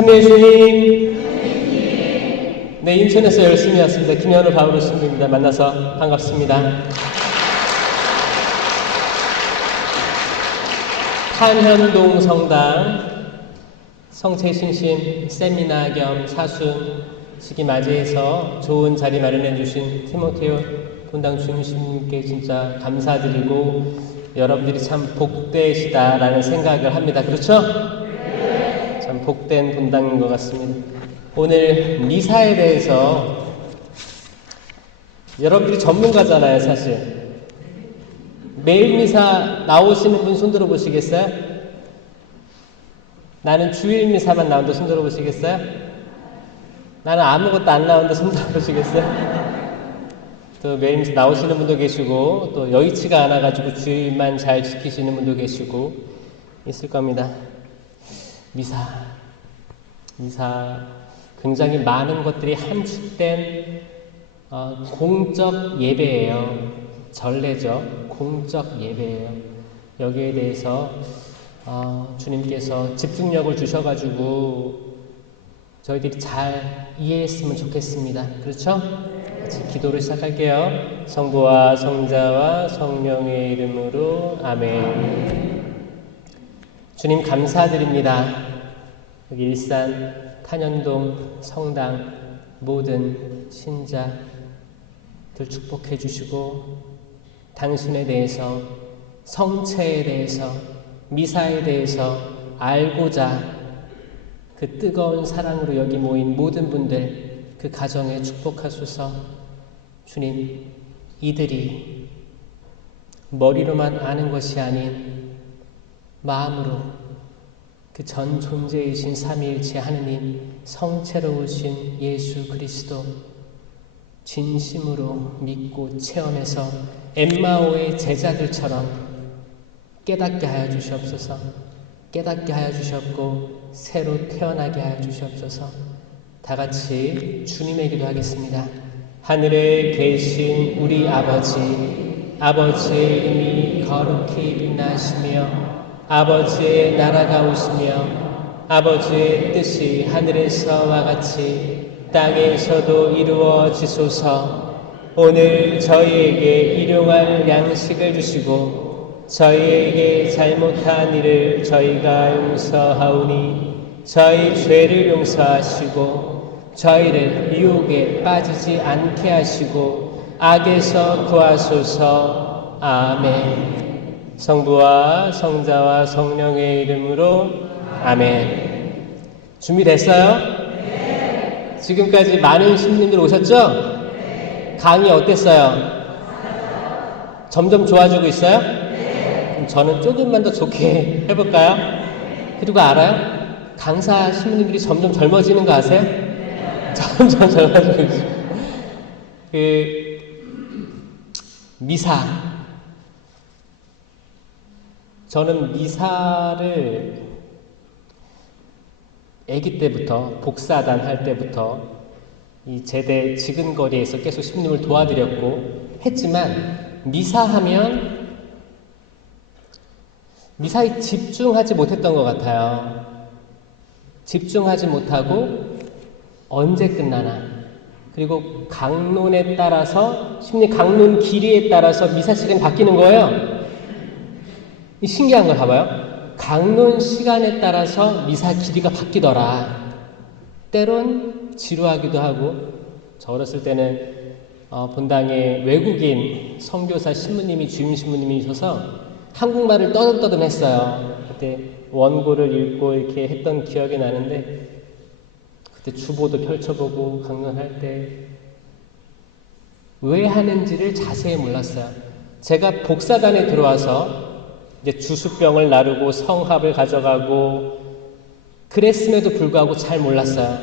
참여해 주님. 네, 인천에서 열심히 왔습니다. 김현우 바울로 신부입니다. 만나서 반갑습니다. 탄현동 성당 성체신심 세미나 겸 사순 시기 맞이해서 좋은 자리 마련해 주신 티모테오 본당 주임님께 진짜 감사드리고 여러분들이 참 복되시다라는 생각을 합니다. 그렇죠? 참 복된 본당인 것 같습니다. 오늘 미사에 대해서 여러분들이 전문가잖아요, 사실. 매일 미사 나오시는 분 손들어 보시겠어요? 나는 주일 미사만 나온다 손들어 보시겠어요? 나는 아무것도 안 나온다 손들어 보시겠어요? 또 매일 미사 나오시는 분도 계시고 또 여의치가 않아가지고 주일만 잘 지키시는 분도 계시고 있을 겁니다. 미사 굉장히 많은 것들이 함축된 공적 예배예요. 전례죠. 공적 예배예요. 여기에 대해서 주님께서 집중력을 주셔가지고 저희들이 잘 이해했으면 좋겠습니다. 그렇죠? 같이 기도를 시작할게요. 성부와 성자와 성령의 이름으로 아멘. 주님 감사드립니다. 여기 일산 탄현동 성당 모든 신자들 축복해 주시고 당신에 대해서 성체에 대해서 미사에 대해서 알고자 그 뜨거운 사랑으로 여기 모인 모든 분들 그 가정에 축복하소서. 주님, 이들이 머리로만 아는 것이 아닌 마음으로 그 전 존재이신 삼위일체 하느님 성체로우신 예수 그리스도 진심으로 믿고 체험해서 엠마오의 제자들처럼 깨닫게 하여 주시옵소서. 깨닫게 하여 주시옵고 새로 태어나게 하여 주시옵소서. 다 같이 주님의 기도하겠습니다. 하늘에 계신 우리 아버지의 이름이 거룩히 빛나시며 아버지의 나라가 오시며 아버지의 뜻이 하늘에서와 같이 땅에서도 이루어지소서. 오늘 저희에게 일용할 양식을 주시고 저희에게 잘못한 일을 저희가 용서하오니 저희 죄를 용서하시고 저희를 유혹에 빠지지 않게 하시고 악에서 구하소서. 아멘. 성부와 성자와 성령의 이름으로 아멘. 준비됐어요? 네. 지금까지 많은 신부님들 오셨죠? 네. 강의 어땠어요? 점점 좋아지고 있어요? 네. 그럼 저는 조금만 더 좋게 해볼까요? 네. 그리고 알아요? 강사 신부님들이 점점 젊어지는 거 아세요? 네. 점점 젊어지고 있어요. 미사. 저는 미사를 아기 때부터 복사단 할 때부터 이 제대 지근거리에서 계속 신부님을 도와드렸고 했지만 미사하면 미사에 집중하지 못했던 것 같아요. 집중하지 못하고 언제 끝나나 그리고 강론에 따라서 심리 강론 길이에 따라서 미사 시간이 바뀌는 거예요. 신기한 걸 봐봐요. 강론 시간에 따라서 미사 길이가 바뀌더라. 때론 지루하기도 하고 저 어렸을 때는 본당에 외국인 선교사 신부님이 주임 신부님이셔서 한국말을 떠듬떠듬 했어요. 그때 원고를 읽고 이렇게 했던 기억이 나는데 그때 주보도 펼쳐보고 강론할 때 왜 하는지를 자세히 몰랐어요. 제가 복사단에 들어와서 이제 주수병을 나르고 성합을 가져가고 그랬음에도 불구하고 잘 몰랐어요.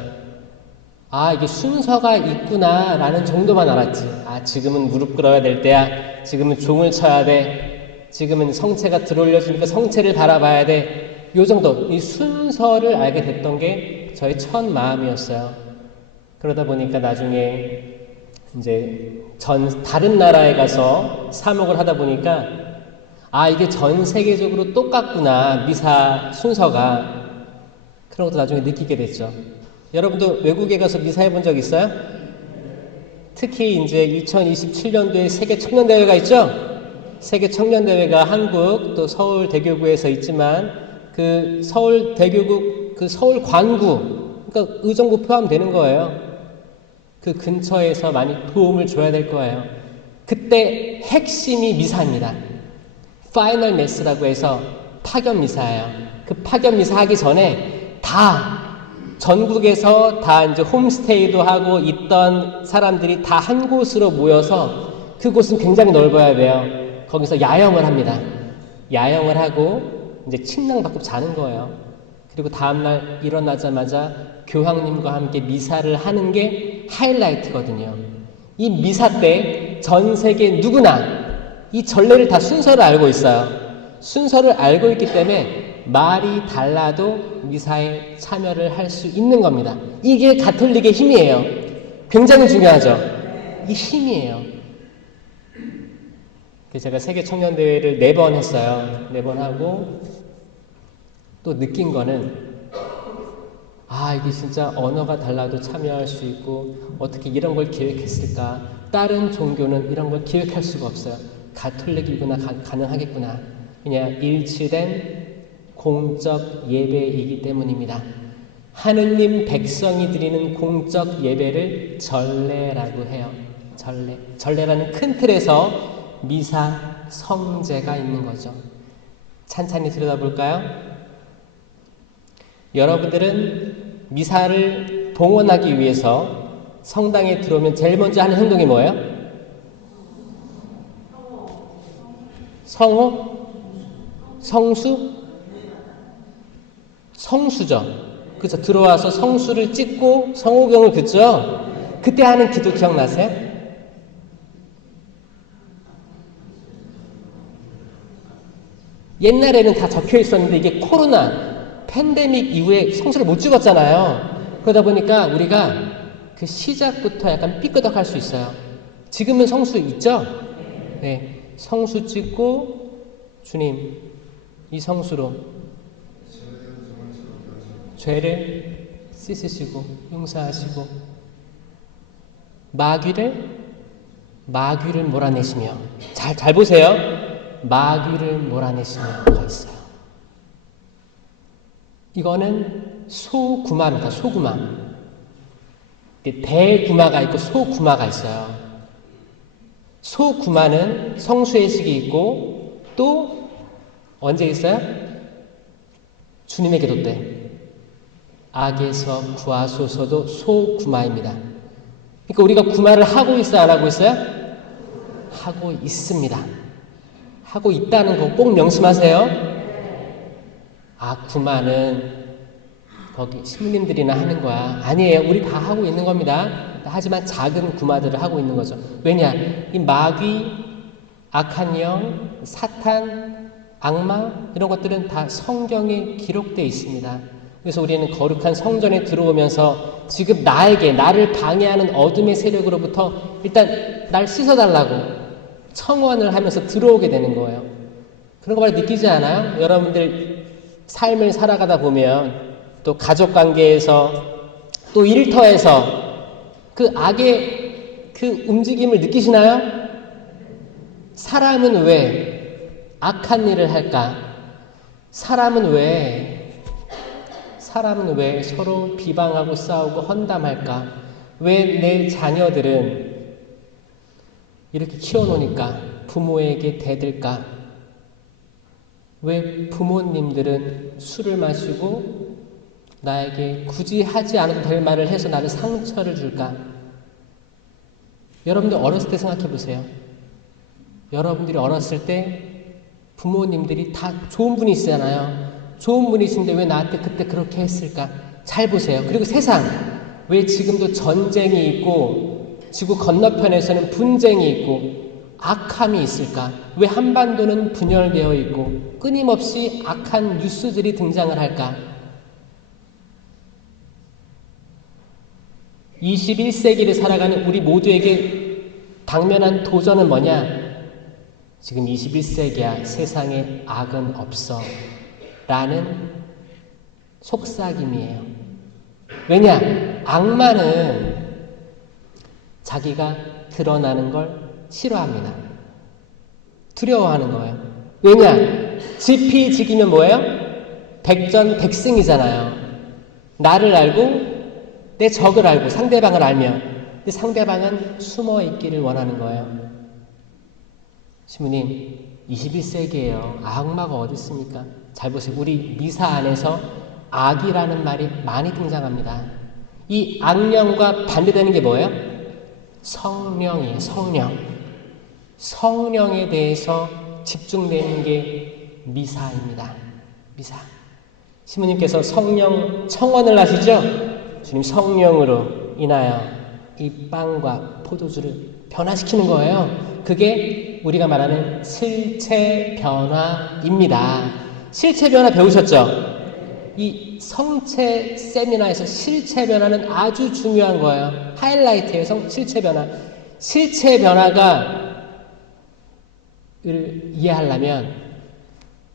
아, 이게 순서가 있구나 라는 정도만 알았지. 아, 지금은 무릎 꿇어야 될 때야. 지금은 종을 쳐야 돼. 지금은 성체가 들어올려주니까 성체를 바라봐야 돼. 요 정도 이 순서를 알게 됐던 게 저의 첫 마음이었어요. 그러다 보니까 나중에 이제 다른 나라에 가서 사목을 하다 보니까 아, 이게 전 세계적으로 똑같구나, 미사 순서가. 그런 것도 나중에 느끼게 됐죠. 여러분도 외국에 가서 미사해 본 적 있어요? 특히 이제 2027년도에 세계 청년대회가 있죠? 세계 청년대회가 한국 또 서울대교구에서 있지만 그 서울대교구, 그 서울관구, 그러니까 의정부 포함되는 거예요. 그 근처에서 많이 도움을 줘야 될 거예요. 그때 핵심이 미사입니다. 파이널 메스라고 해서 파견 미사예요. 그 파견 미사 하기 전에 다 전국에서 다 이제 홈스테이도 하고 있던 사람들이 다 한 곳으로 모여서 그곳은 굉장히 넓어야 돼요. 거기서 야영을 합니다. 야영을 하고 이제 침낭 받고 자는 거예요. 그리고 다음날 일어나자마자 교황님과 함께 미사를 하는 게 하이라이트거든요. 이 미사 때 전 세계 누구나 이 전례를 다 순서를 알고 있어요. 순서를 알고 있기 때문에 말이 달라도 미사에 참여를 할 수 있는 겁니다. 이게 가톨릭의 힘이에요. 굉장히 중요하죠. 이 힘이에요. 제가 세계 청년대회를 4번 했어요. 4번 하고 또 느낀 거는 이게 진짜 언어가 달라도 참여할 수 있고 어떻게 이런 걸 기획했을까. 다른 종교는 이런 걸 기획할 수가 없어요. 가톨릭이구나 가능하겠구나. 그냥 일치된 공적 예배이기 때문입니다. 하느님 백성이 드리는 공적 예배를 전례라고 해요. 전례라는 큰 틀에서 미사, 성제가 있는 거죠. 찬찬히 들여다볼까요? 여러분들은 미사를 봉헌하기 위해서 성당에 들어오면 제일 먼저 하는 행동이 뭐예요? 성호? 성수? 성수죠. 그래서 들어와서 성수를 찍고 성호경을 긋죠. 그때 하는 기도 기억나세요? 옛날에는 다 적혀 있었는데 이게 코로나 팬데믹 이후에 성수를 못 찍었잖아요. 그러다 보니까 우리가 그 시작부터 약간 삐끄덕할 수 있어요. 지금은 성수 있죠? 네, 성수 찍고 주님 이 성수로 죄를 씻으시고 용서하시고 마귀를 몰아내시며 잘 보세요. 마귀를 몰아내시며가 있어요. 이거는 소구마입니다. 소구마. 대구마가 있고 소구마가 있어요. 소구마는 성수의식이 있고 또 언제 있어요? 주님의 기도 때 악에서 구하소서도 소구마입니다. 그러니까 우리가 구마를 하고 있어요? 안 하고 있어요? 하고 있습니다. 하고 있다는 거 꼭 명심하세요. 구마는 거기 신부님들이나 하는 거야. 아니에요. 우리 다 하고 있는 겁니다. 하지만 작은 구마들을 하고 있는 거죠. 왜냐? 이 마귀, 악한 영, 사탄, 악마 이런 것들은 다 성경에 기록되어 있습니다. 그래서 우리는 거룩한 성전에 들어오면서 지금 나를 방해하는 어둠의 세력으로부터 일단 날 씻어달라고 청원을 하면서 들어오게 되는 거예요. 그런 거 말 느끼지 않아요? 여러분들 삶을 살아가다 보면 또 가족관계에서 또 일터에서 그 악의 그 움직임을 느끼시나요? 사람은 왜 악한 일을 할까? 사람은 왜 서로 비방하고 싸우고 헌담할까? 왜 내 자녀들은 이렇게 키워놓으니까 부모에게 대들까? 왜 부모님들은 술을 마시고 나에게 굳이 하지 않아도 될 말을 해서 나를 상처를 줄까? 여러분들 어렸을 때 생각해 보세요. 여러분들이 어렸을 때 부모님들이 다 좋은 분이시잖아요. 좋은 분이신데 왜 나한테 그때 그렇게 했을까? 잘 보세요. 그리고 세상 왜 지금도 전쟁이 있고 지구 건너편에서는 분쟁이 있고 악함이 있을까? 왜 한반도는 분열되어 있고 끊임없이 악한 뉴스들이 등장을 할까? 21세기를 살아가는 우리 모두에게 당면한 도전은 뭐냐? 지금 21세기야. 세상에 악은 없어. 라는 속삭임이에요. 왜냐? 악마는 자기가 드러나는 걸 싫어합니다. 두려워하는 거예요. 왜냐? 지피지기면 뭐예요? 백전백승이잖아요. 나를 알고 내 적을 알고 상대방을 알면, 근데 상대방은 숨어 있기를 원하는 거예요. 신부님, 21세기예요. 악마가 어디 있습니까? 잘 보세요. 우리 미사 안에서 악이라는 말이 많이 등장합니다. 이 악령과 반대되는 게 뭐예요? 성령이에요. 성령. 성령에 대해서 집중되는 게 미사입니다. 미사. 신부님께서 성령 청원을 하시죠? 주님, 성령으로 인하여 이 빵과 포도주를 변화시키는 거예요. 그게 우리가 말하는 실체 변화입니다. 실체 변화 배우셨죠? 이 성체 세미나에서 실체 변화는 아주 중요한 거예요. 하이라이트예요. 실체 변화. 실체 변화가 를 이해하려면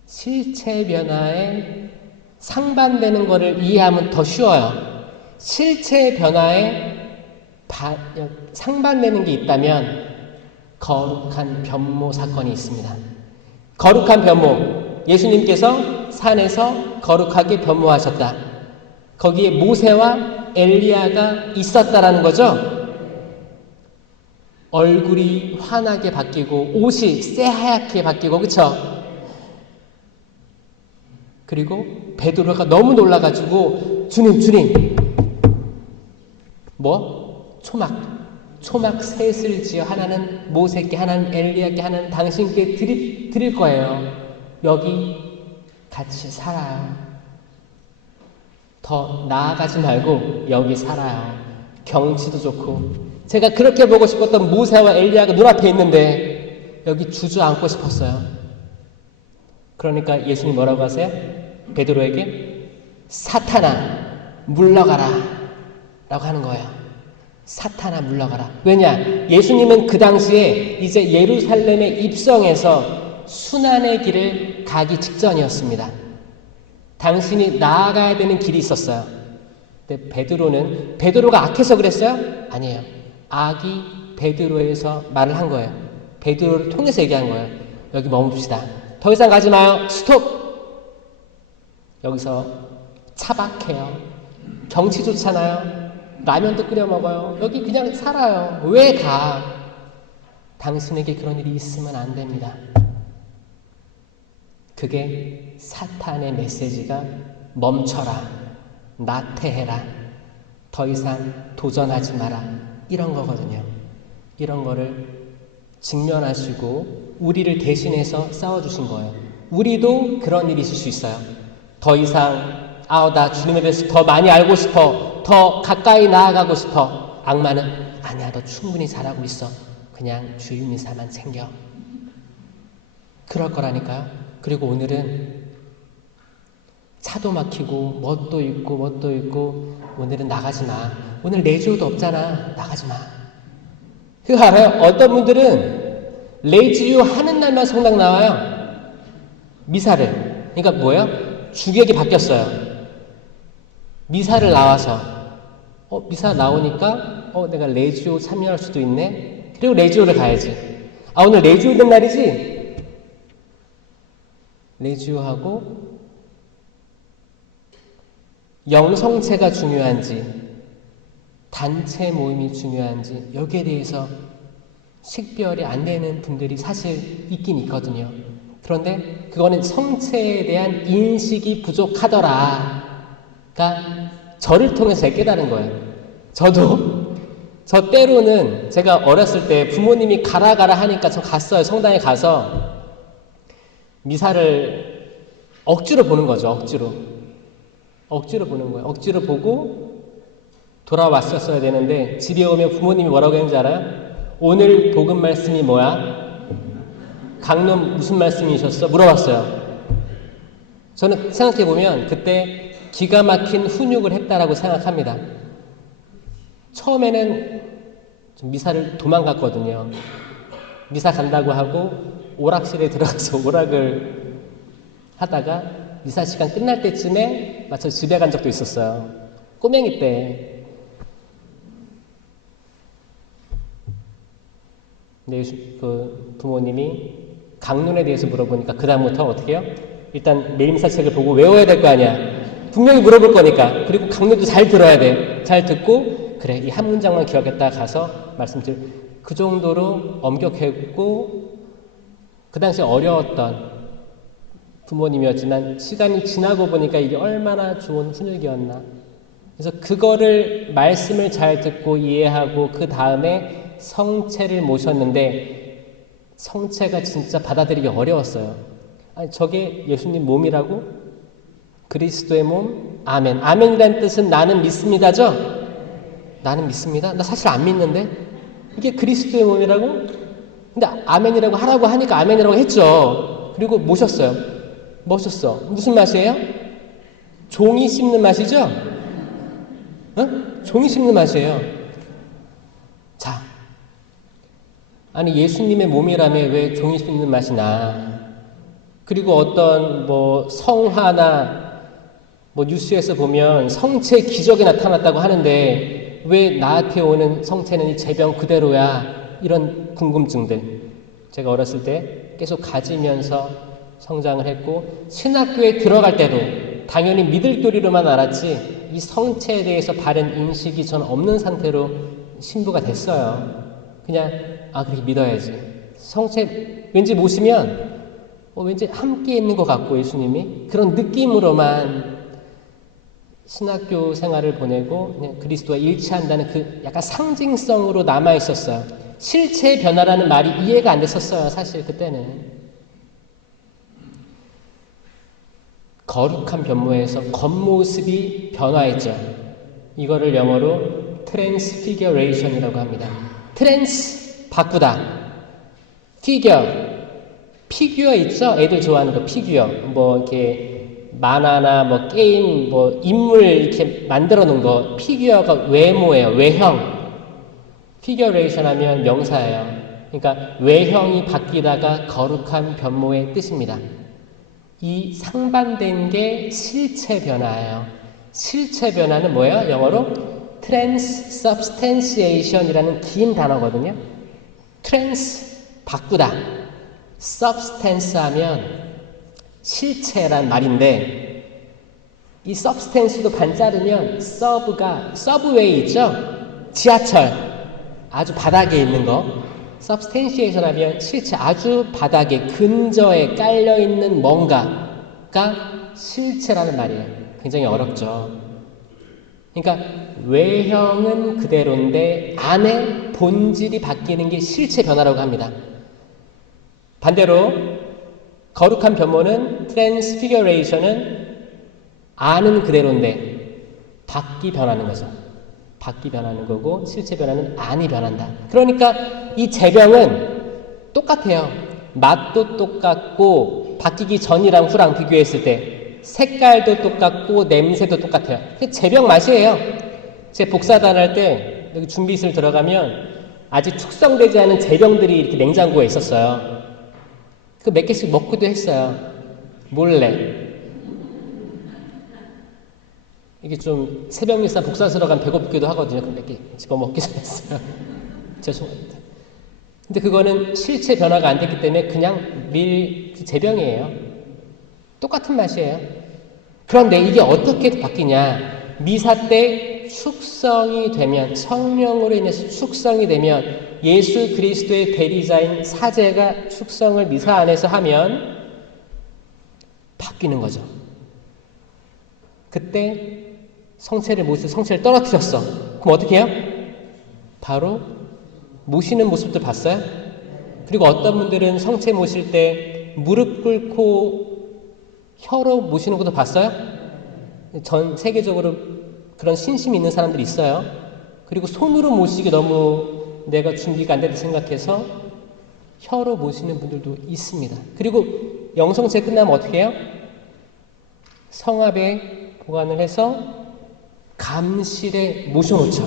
실체 변화에 상반되는 것을 이해하면 더 쉬워요. 실체 변화에 상반되는 게 있다면 거룩한 변모 사건이 있습니다. 거룩한 변모. 예수님께서 산에서 거룩하게 변모하셨다. 거기에 모세와 엘리야가 있었다라는 거죠. 얼굴이 환하게 바뀌고 옷이 새하얗게 바뀌고, 그쵸? 그리고 베드로가 너무 놀라가지고 주님 뭐? 초막 셋을 지어 하나는 모세께, 하나는 엘리야께, 하나는 당신께 드릴 거예요. 여기 같이 살아요. 더 나아가지 말고 여기 살아요. 경치도 좋고. 제가 그렇게 보고 싶었던 모세와 엘리야가 눈앞에 있는데 여기 주저앉고 싶었어요. 그러니까 예수님 뭐라고 하세요? 베드로에게 사탄아 물러가라 라고 하는 거예요. 사탄아 물러가라. 왜냐? 예수님은 그 당시에 이제 예루살렘에 입성해서 순환의 길을 가기 직전이었습니다. 당신이 나아가야 되는 길이 있었어요. 근데 베드로가 악해서 그랬어요? 아니에요. 악이 베드로에서 말을 한 거예요. 베드로를 통해서 얘기한 거예요. 여기 머뭅시다. 더 이상 가지 마요. 스톱! 여기서 차박해요. 경치 좋잖아요. 라면도 끓여 먹어요. 여기 그냥 살아요. 왜 가? 당신에게 그런 일이 있으면 안 됩니다. 그게 사탄의 메시지가 멈춰라. 나태해라. 더 이상 도전하지 마라. 이런 거거든요. 이런 거를 직면하시고 우리를 대신해서 싸워주신 거예요. 우리도 그런 일이 있을 수 있어요. 더 이상 나 주님에 대해서 더 많이 알고 싶어. 더 가까이 나아가고 싶어. 악마는 아니야, 너 충분히 잘하고 있어. 그냥 주일미사만 챙겨. 그럴 거라니까요. 그리고 오늘은 차도 막히고 뭣도 있고 오늘은 나가지 마. 오늘 레지오도 없잖아. 나가지 마. 그거 알아요? 어떤 분들은 레지오 하는 날만 성당 나와요. 미사를. 그러니까 뭐예요? 주객이 바뀌었어요. 미사를 나와서 미사 나오니까 내가 레지오 참여할 수도 있네. 그리고 레지오를 가야지. 오늘 레지오 된 날이지? 레지오하고 영성체가 중요한지 단체 모임이 중요한지 여기에 대해서 식별이 안 되는 분들이 사실 있긴 있거든요. 그런데 그거는 성체에 대한 인식이 부족하더라가 저를 통해서 깨달은 거예요. 저 때로는 제가 어렸을 때 부모님이 가라 하니까 저 갔어요. 성당에 가서 미사를 억지로 보는 거죠. 억지로 보는 거예요. 억지로 보고 돌아왔었어야 되는데 집에 오면 부모님이 뭐라고 했는지 알아요? 오늘 복음 말씀이 뭐야? 강론 무슨 말씀이셨어? 물어봤어요. 저는 생각해보면 그때 기가 막힌 훈육을 했다라고 생각합니다. 처음에는 미사를 도망갔거든요. 미사 간다고 하고 오락실에 들어가서 오락을 하다가 미사 시간 끝날 때쯤에 맞춰 집에 간 적도 있었어요. 꼬맹이 때. 근데 그 부모님이 강론에 대해서 물어보니까 그 다음부터 어떻게 해요? 일단 매일미사책을 보고 외워야 될 거 아니야. 분명히 물어볼 거니까. 그리고 강론도 잘 들어야 돼. 잘 듣고 그래 이 한 문장만 기억했다 가서 말씀드릴 그 정도로 엄격했고 그 당시 어려웠던 부모님이었지만 시간이 지나고 보니까 이게 얼마나 좋은 훈육이었나. 그래서 그거를 말씀을 잘 듣고 이해하고 그 다음에 성체를 모셨는데 성체가 진짜 받아들이기 어려웠어요. 아니 저게 예수님 몸이라고? 그리스도의 몸? 아멘. 아멘이란 뜻은 나는 믿습니다죠? 나는 믿습니다. 나 사실 안 믿는데 이게 그리스도의 몸이라고? 근데 아멘이라고 하라고 하니까 아멘이라고 했죠. 그리고 모셨어요. 멋있어. 무슨 맛이에요? 종이 씹는 맛이죠? 어? 종이 씹는 맛이에요. 자, 아니 예수님의 몸이라며 왜 종이 씹는 맛이 나? 그리고 어떤 뭐 성화나 뭐 뉴스에서 보면 성체 기적이 나타났다고 하는데 왜 나한테 오는 성체는 이 제병 그대로야? 이런 궁금증들 제가 어렸을 때 계속 가지면서 성장을 했고 신학교에 들어갈 때도 당연히 믿을 도리로만 알았지 이 성체에 대해서 바른 인식이 전 없는 상태로 신부가 됐어요. 그냥 그렇게 믿어야지. 성체 왠지 모시면 왠지 함께 있는 것 같고 예수님이 그런 느낌으로만 신학교 생활을 보내고 그냥 그리스도와 일치한다는 그 약간 상징성으로 남아 있었어요. 실체의 변화라는 말이 이해가 안 됐었어요. 사실 그때는. 거룩한 변모에서 겉모습이 변화했죠. 이거를 영어로 트랜스피겨레이션이라고 합니다. 트랜스 바꾸다. 피규어 있죠? 애들 좋아하는 거 피규어. 뭐 이렇게 만화나 뭐 게임 뭐 인물 이렇게 만들어 놓은 거 피규어가 외모예요. 외형. 피겨레이션 하면 명사예요. 그러니까 외형이 바뀌다가 거룩한 변모의 뜻입니다. 이 상반된 게 실체 변화예요. 실체 변화는 뭐예요? 영어로 transubstantiation이라는 긴 단어거든요. trans 바꾸다, substance 하면 실체란 말인데 이 substance도 반 자르면 sub가 subway 있죠? 지하철 아주 바닥에 있는 거 substantiation 하면 실체 아주 바닥에 근저에 깔려있는 뭔가가 실체라는 말이에요. 굉장히 어렵죠. 그러니까 외형은 그대로인데 안에 본질이 바뀌는 게 실체 변화라고 합니다. 반대로 거룩한 변모는 트랜스피겨레이션은 안은 그대로인데 밖이 변하는 거죠. 밖이 변하는 거고 실체 변화는 안이 변한다. 그러니까 이 제병은 똑같아요. 맛도 똑같고 바뀌기 전이랑 후랑 비교했을 때 색깔도 똑같고 냄새도 똑같아요. 제병 맛이에요. 제 복사단 할 때 여기 준비실 들어가면 아직 숙성되지 않은 제병들이 이렇게 냉장고에 있었어요. 그 몇 개씩 먹기도 했어요. 몰래. 이게 좀 새벽 미사 복사스러 가면 배고프기도 하거든요. 그럼 몇 개 집어먹기도 했어요. 죄송합니다. 근데 그거는 실체 변화가 안 됐기 때문에 그냥 제병이에요. 똑같은 맛이에요. 그런데 이게 어떻게 바뀌냐? 미사 때 축성이 되면 성령으로 인해서 축성이 되면 예수 그리스도의 대리자인 사제가 축성을 미사 안에서 하면 바뀌는 거죠. 그때 성체를 떨어뜨렸어. 그럼 어떻게 해요? 바로 모시는 모습들 봤어요? 그리고 어떤 분들은 성체 모실 때 무릎 꿇고 혀로 모시는 것도 봤어요? 전 세계적으로 그런 신심이 있는 사람들이 있어요. 그리고 손으로 모시기 너무 내가 준비가 안 됐다 생각해서 혀로 모시는 분들도 있습니다. 그리고 영성체 끝나면 어떻게 해요? 성합에 보관을 해서 감실에 모셔놓죠.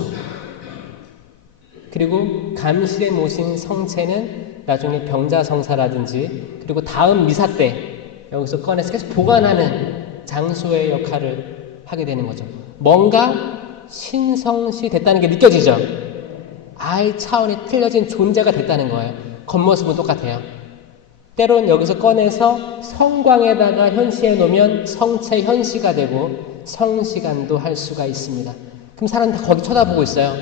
그리고 감실에 모신 성체는 나중에 병자성사라든지 그리고 다음 미사 때 여기서 꺼내서 계속 보관하는 장소의 역할을 하게 되는 거죠. 뭔가 신성시 됐다는 게 느껴지죠. 아이 차원이 틀려진 존재가 됐다는 거예요. 겉모습은 똑같아요. 때론 여기서 꺼내서 성광에다가 현시해 놓으면 성체 현시가 되고 성시간도 할 수가 있습니다. 그럼 사람 다 거기 쳐다보고 있어요.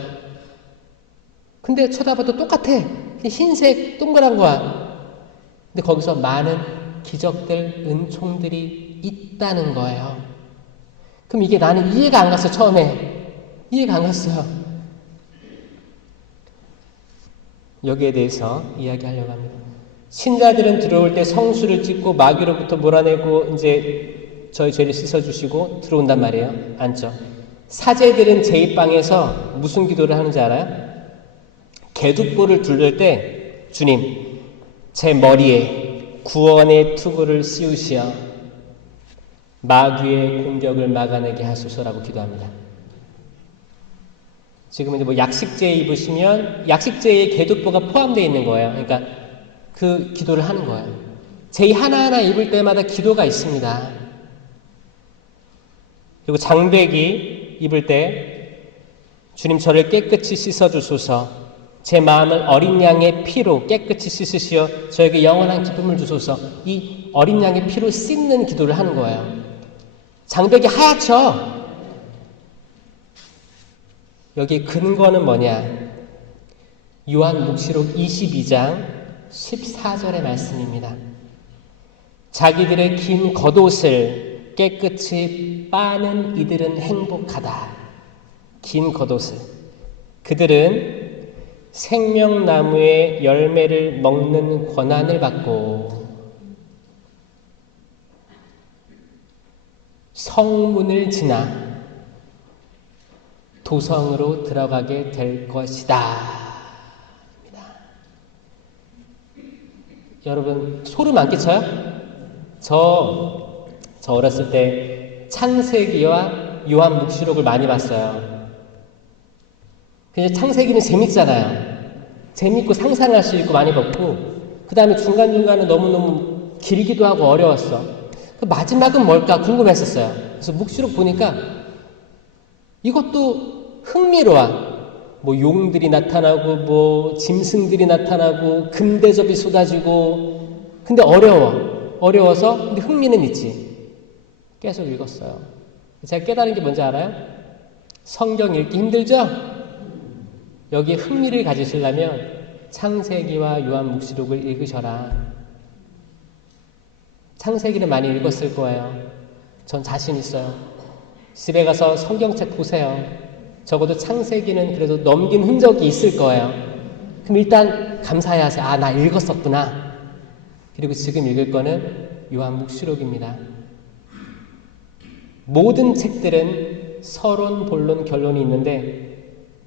근데 쳐다봐도 똑같아. 흰색 동그란 거야. 근데 거기서 많은 기적들, 은총들이 있다는 거예요. 그럼 이게 나는 이해가 안 갔어, 처음에. 이해가 안 갔어요. 여기에 대해서 이야기하려고 합니다. 신자들은 들어올 때 성수를 찍고 마귀로부터 몰아내고 이제 저희 죄를 씻어주시고 들어온단 말이에요. 앉죠. 사제들은 제2방에서 무슨 기도를 하는지 알아요? 개둑볼을 둘릴 때 주님, 제 머리에 구원의 투구를 씌우시어 마귀의 공격을 막아내게 하소서라고 기도합니다. 지금 이제 뭐 약식제 입으시면 약식제에 개둑보가 포함되어 있는 거예요. 그러니까 그 기도를 하는 거예요. 제이 하나하나 입을 때마다 기도가 있습니다. 그리고 장배기 입을 때 주님 저를 깨끗이 씻어주소서, 제 마음을 어린 양의 피로 깨끗이 씻으시어 저에게 영원한 기쁨을 주소서. 이 어린 양의 피로 씻는 기도를 하는 거예요. 장배기 하얗죠? 여기 근거는 뭐냐? 요한묵시록 22장 14절의 말씀입니다. 자기들의 긴 겉옷을 깨끗이 빠는 이들은 행복하다. 긴 겉옷을. 그들은 생명나무의 열매를 먹는 권한을 받고 성문을 지나 도성으로 들어가게 될 것이다. 여러분 소름 안 끼쳐요? 저 어렸을 때 창세기와 요한묵시록을 많이 봤어요. 근데 창세기는 재밌잖아요. 재밌고 상상할 수 있고 많이 봤고, 그 다음에 중간중간에 너무너무 길기도 하고 어려웠어. 그 마지막은 뭘까 궁금했었어요. 그래서 묵시록 보니까 이것도 흥미로워. 뭐 용들이 나타나고 뭐 짐승들이 나타나고 금대접이 쏟아지고, 근데 어려워서 근데 흥미는 있지. 계속 읽었어요. 제가 깨달은 게 뭔지 알아요? 성경 읽기 힘들죠? 여기에 흥미를 가지시려면 창세기와 요한묵시록을 읽으셔라. 창세기는 많이 읽었을 거예요. 전 자신 있어요. 집에 가서 성경책 보세요. 적어도 창세기는 그래도 넘긴 흔적이 있을 거예요. 그럼 일단 감사해야 하세요. 아, 나 읽었었구나. 그리고 지금 읽을 거는 요한묵시록입니다. 모든 책들은 서론, 본론, 결론이 있는데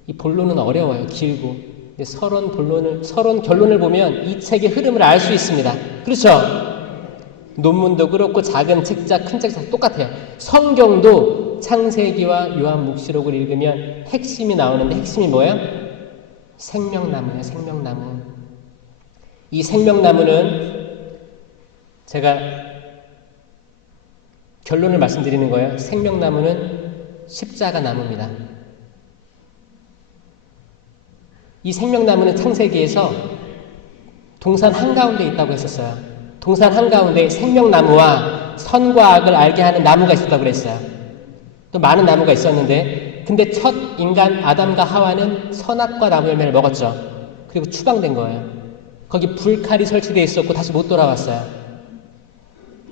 이 본론은 어려워요. 길고. 근데 서론, 결론을 보면 이 책의 흐름을 알 수 있습니다. 그렇죠? 논문도 그렇고 작은 책자, 큰 책자 똑같아요. 성경도 창세기와 요한묵시록을 읽으면 핵심이 나오는데 핵심이 뭐예요? 생명나무예요. 생명나무. 이 생명나무는 제가 결론을 말씀드리는 거예요. 생명나무는 십자가 나무입니다. 이 생명나무는 창세기에서 동산 한가운데 있다고 했었어요. 동산 한가운데 생명나무와 선과 악을 알게 하는 나무가 있었다고 그랬어요. 또 많은 나무가 있었는데, 근데 첫 인간 아담과 하와는 선악과 나무 열매를 먹었죠. 그리고 추방된 거예요. 거기 불칼이 설치되어 있었고 다시 못 돌아왔어요.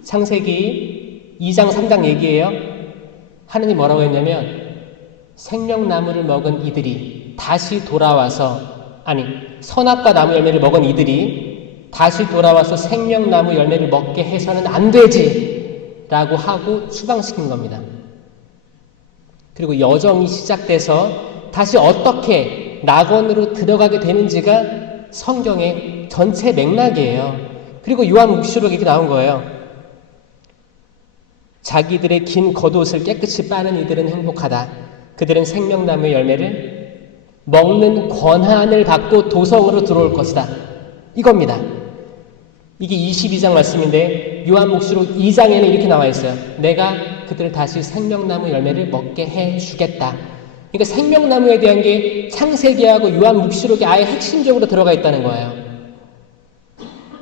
창세기 2장 3장 얘기예요. 하느님 뭐라고 했냐면 생명나무를 먹은 이들이 다시 돌아와서, 선악과 나무 열매를 먹은 이들이 다시 돌아와서 생명나무 열매를 먹게 해서는 안 되지 라고 하고 추방시킨 겁니다. 그리고 여정이 시작돼서 다시 어떻게 낙원으로 들어가게 되는지가 성경의 전체 맥락이에요. 그리고 요한묵시록에 이렇게 나온 거예요. 자기들의 긴 겉옷을 깨끗이 빠는 이들은 행복하다. 그들은 생명나무의 열매를 먹는 권한을 받고 도성으로 들어올 것이다. 이겁니다. 이게 22장 말씀인데 요한묵시록 2장에는 이렇게 나와 있어요. 내가 그들을 다시 생명나무 열매를 먹게 해주겠다. 그러니까 생명나무에 대한 게 창세기하고 요한묵시록에 아예 핵심적으로 들어가 있다는 거예요.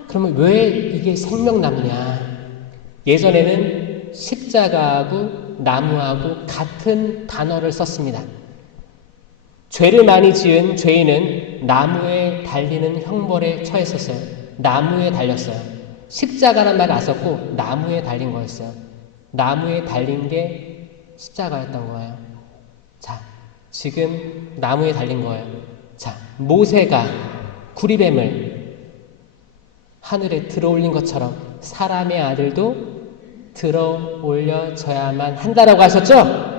그러면 왜 이게 생명나무냐? 예전에는 십자가하고 나무하고 같은 단어를 썼습니다. 죄를 많이 지은 죄인은 나무에 달리는 형벌에 처했었어요. 나무에 달렸어요. 십자가란 말을 안 썼고 나무에 달린 거였어요. 나무에 달린 게 십자가였던 거예요. 자, 지금 나무에 달린 거예요. 자, 모세가 구리뱀을 하늘에 들어올린 것처럼 사람의 아들도 들어올려져야만 한다라고 하셨죠?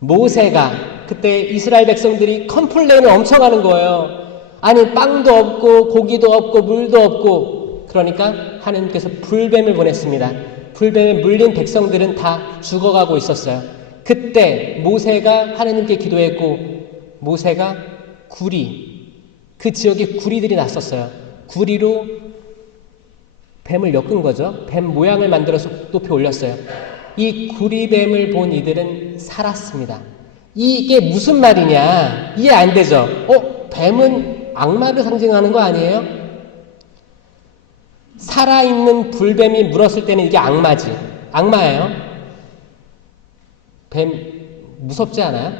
모세가 그때 이스라엘 백성들이 컴플레인을 엄청 하는 거예요. 아니 빵도 없고 고기도 없고 물도 없고 그러니까 하나님께서 불뱀을 보냈습니다. 불뱀에 물린 백성들은 다 죽어가고 있었어요. 그때 모세가 하나님께 기도했고 모세가 구리 그 지역에 구리들이 났었어요. 구리로 뱀을 엮은 거죠. 뱀 모양을 만들어서 높이 올렸어요. 이 구리뱀을 본 이들은 살았습니다. 이게 무슨 말이냐? 이해 안 되죠? 뱀은 악마를 상징하는 거 아니에요? 살아있는 불뱀이 물었을 때는 이게 악마지. 악마예요. 뱀 무섭지 않아요?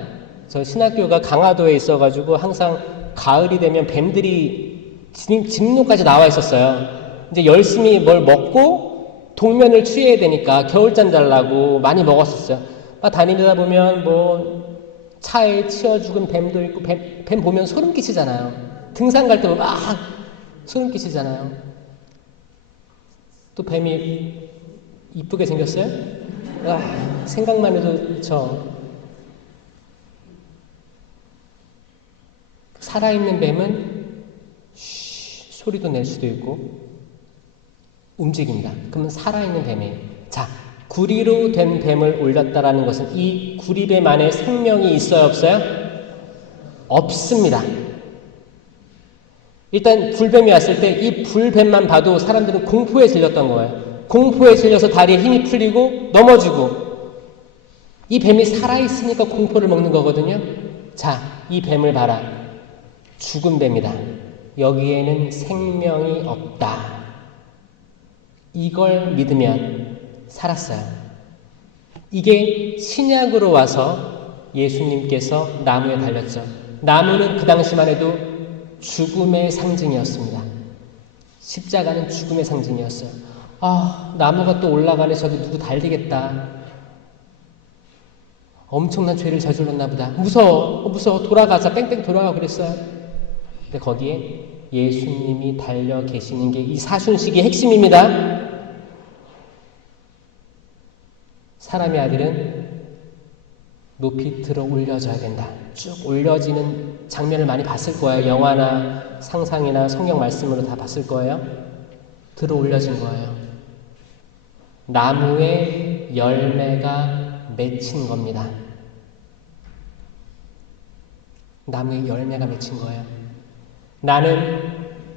저 신학교가 강화도에 있어가지고 항상 가을이 되면 뱀들이 진로까지 나와 있었어요. 이제 열심히 뭘 먹고 동면을 취해야 되니까 겨울잠 자려고 많이 먹었었어요. 다니다 보면 뭐 차에 치여 죽은 뱀도 있고 뱀 보면 소름 끼치잖아요. 등산 갈 때 막 소름 끼치잖아요. 또 뱀이 이쁘게 생겼어요? 생각만 해도 살아있는 뱀은 소리도 낼 수도 있고 움직입니다. 그러면 살아있는 뱀이에요. 자, 구리로 된 뱀을 올렸다라는 것은 이 구리뱀 안에 생명이 있어요, 없어요? 없습니다. 일단 불뱀이 왔을 때 이 불뱀만 봐도 사람들은 공포에 질렸던 거예요. 공포에 질려서 다리에 힘이 풀리고 넘어지고 이 뱀이 살아있으니까 공포를 먹는 거거든요. 자, 이 뱀을 봐라. 죽은 뱀이다. 여기에는 생명이 없다. 이걸 믿으면 살았어요. 이게 신약으로 와서 예수님께서 나무에 달렸죠. 나무는 그 당시만 해도 죽음의 상징이었습니다. 십자가는 죽음의 상징이었어요. 나무가 또 올라가네. 저기 누구 달리겠다. 엄청난 죄를 저질렀나 보다. 무서워. 돌아가자. 뺑뺑 돌아가 그랬어요. 근데 거기에 예수님이 달려 계시는 게 이 사순식의 핵심입니다. 사람의 아들은 높이 들어 올려져야 된다. 쭉 올려지는 장면을 많이 봤을 거예요. 영화나 상상이나 성경 말씀으로 다 봤을 거예요. 들어 올려진 거예요. 나무에 열매가 맺힌 겁니다. 나무에 열매가 맺힌 거예요. 나는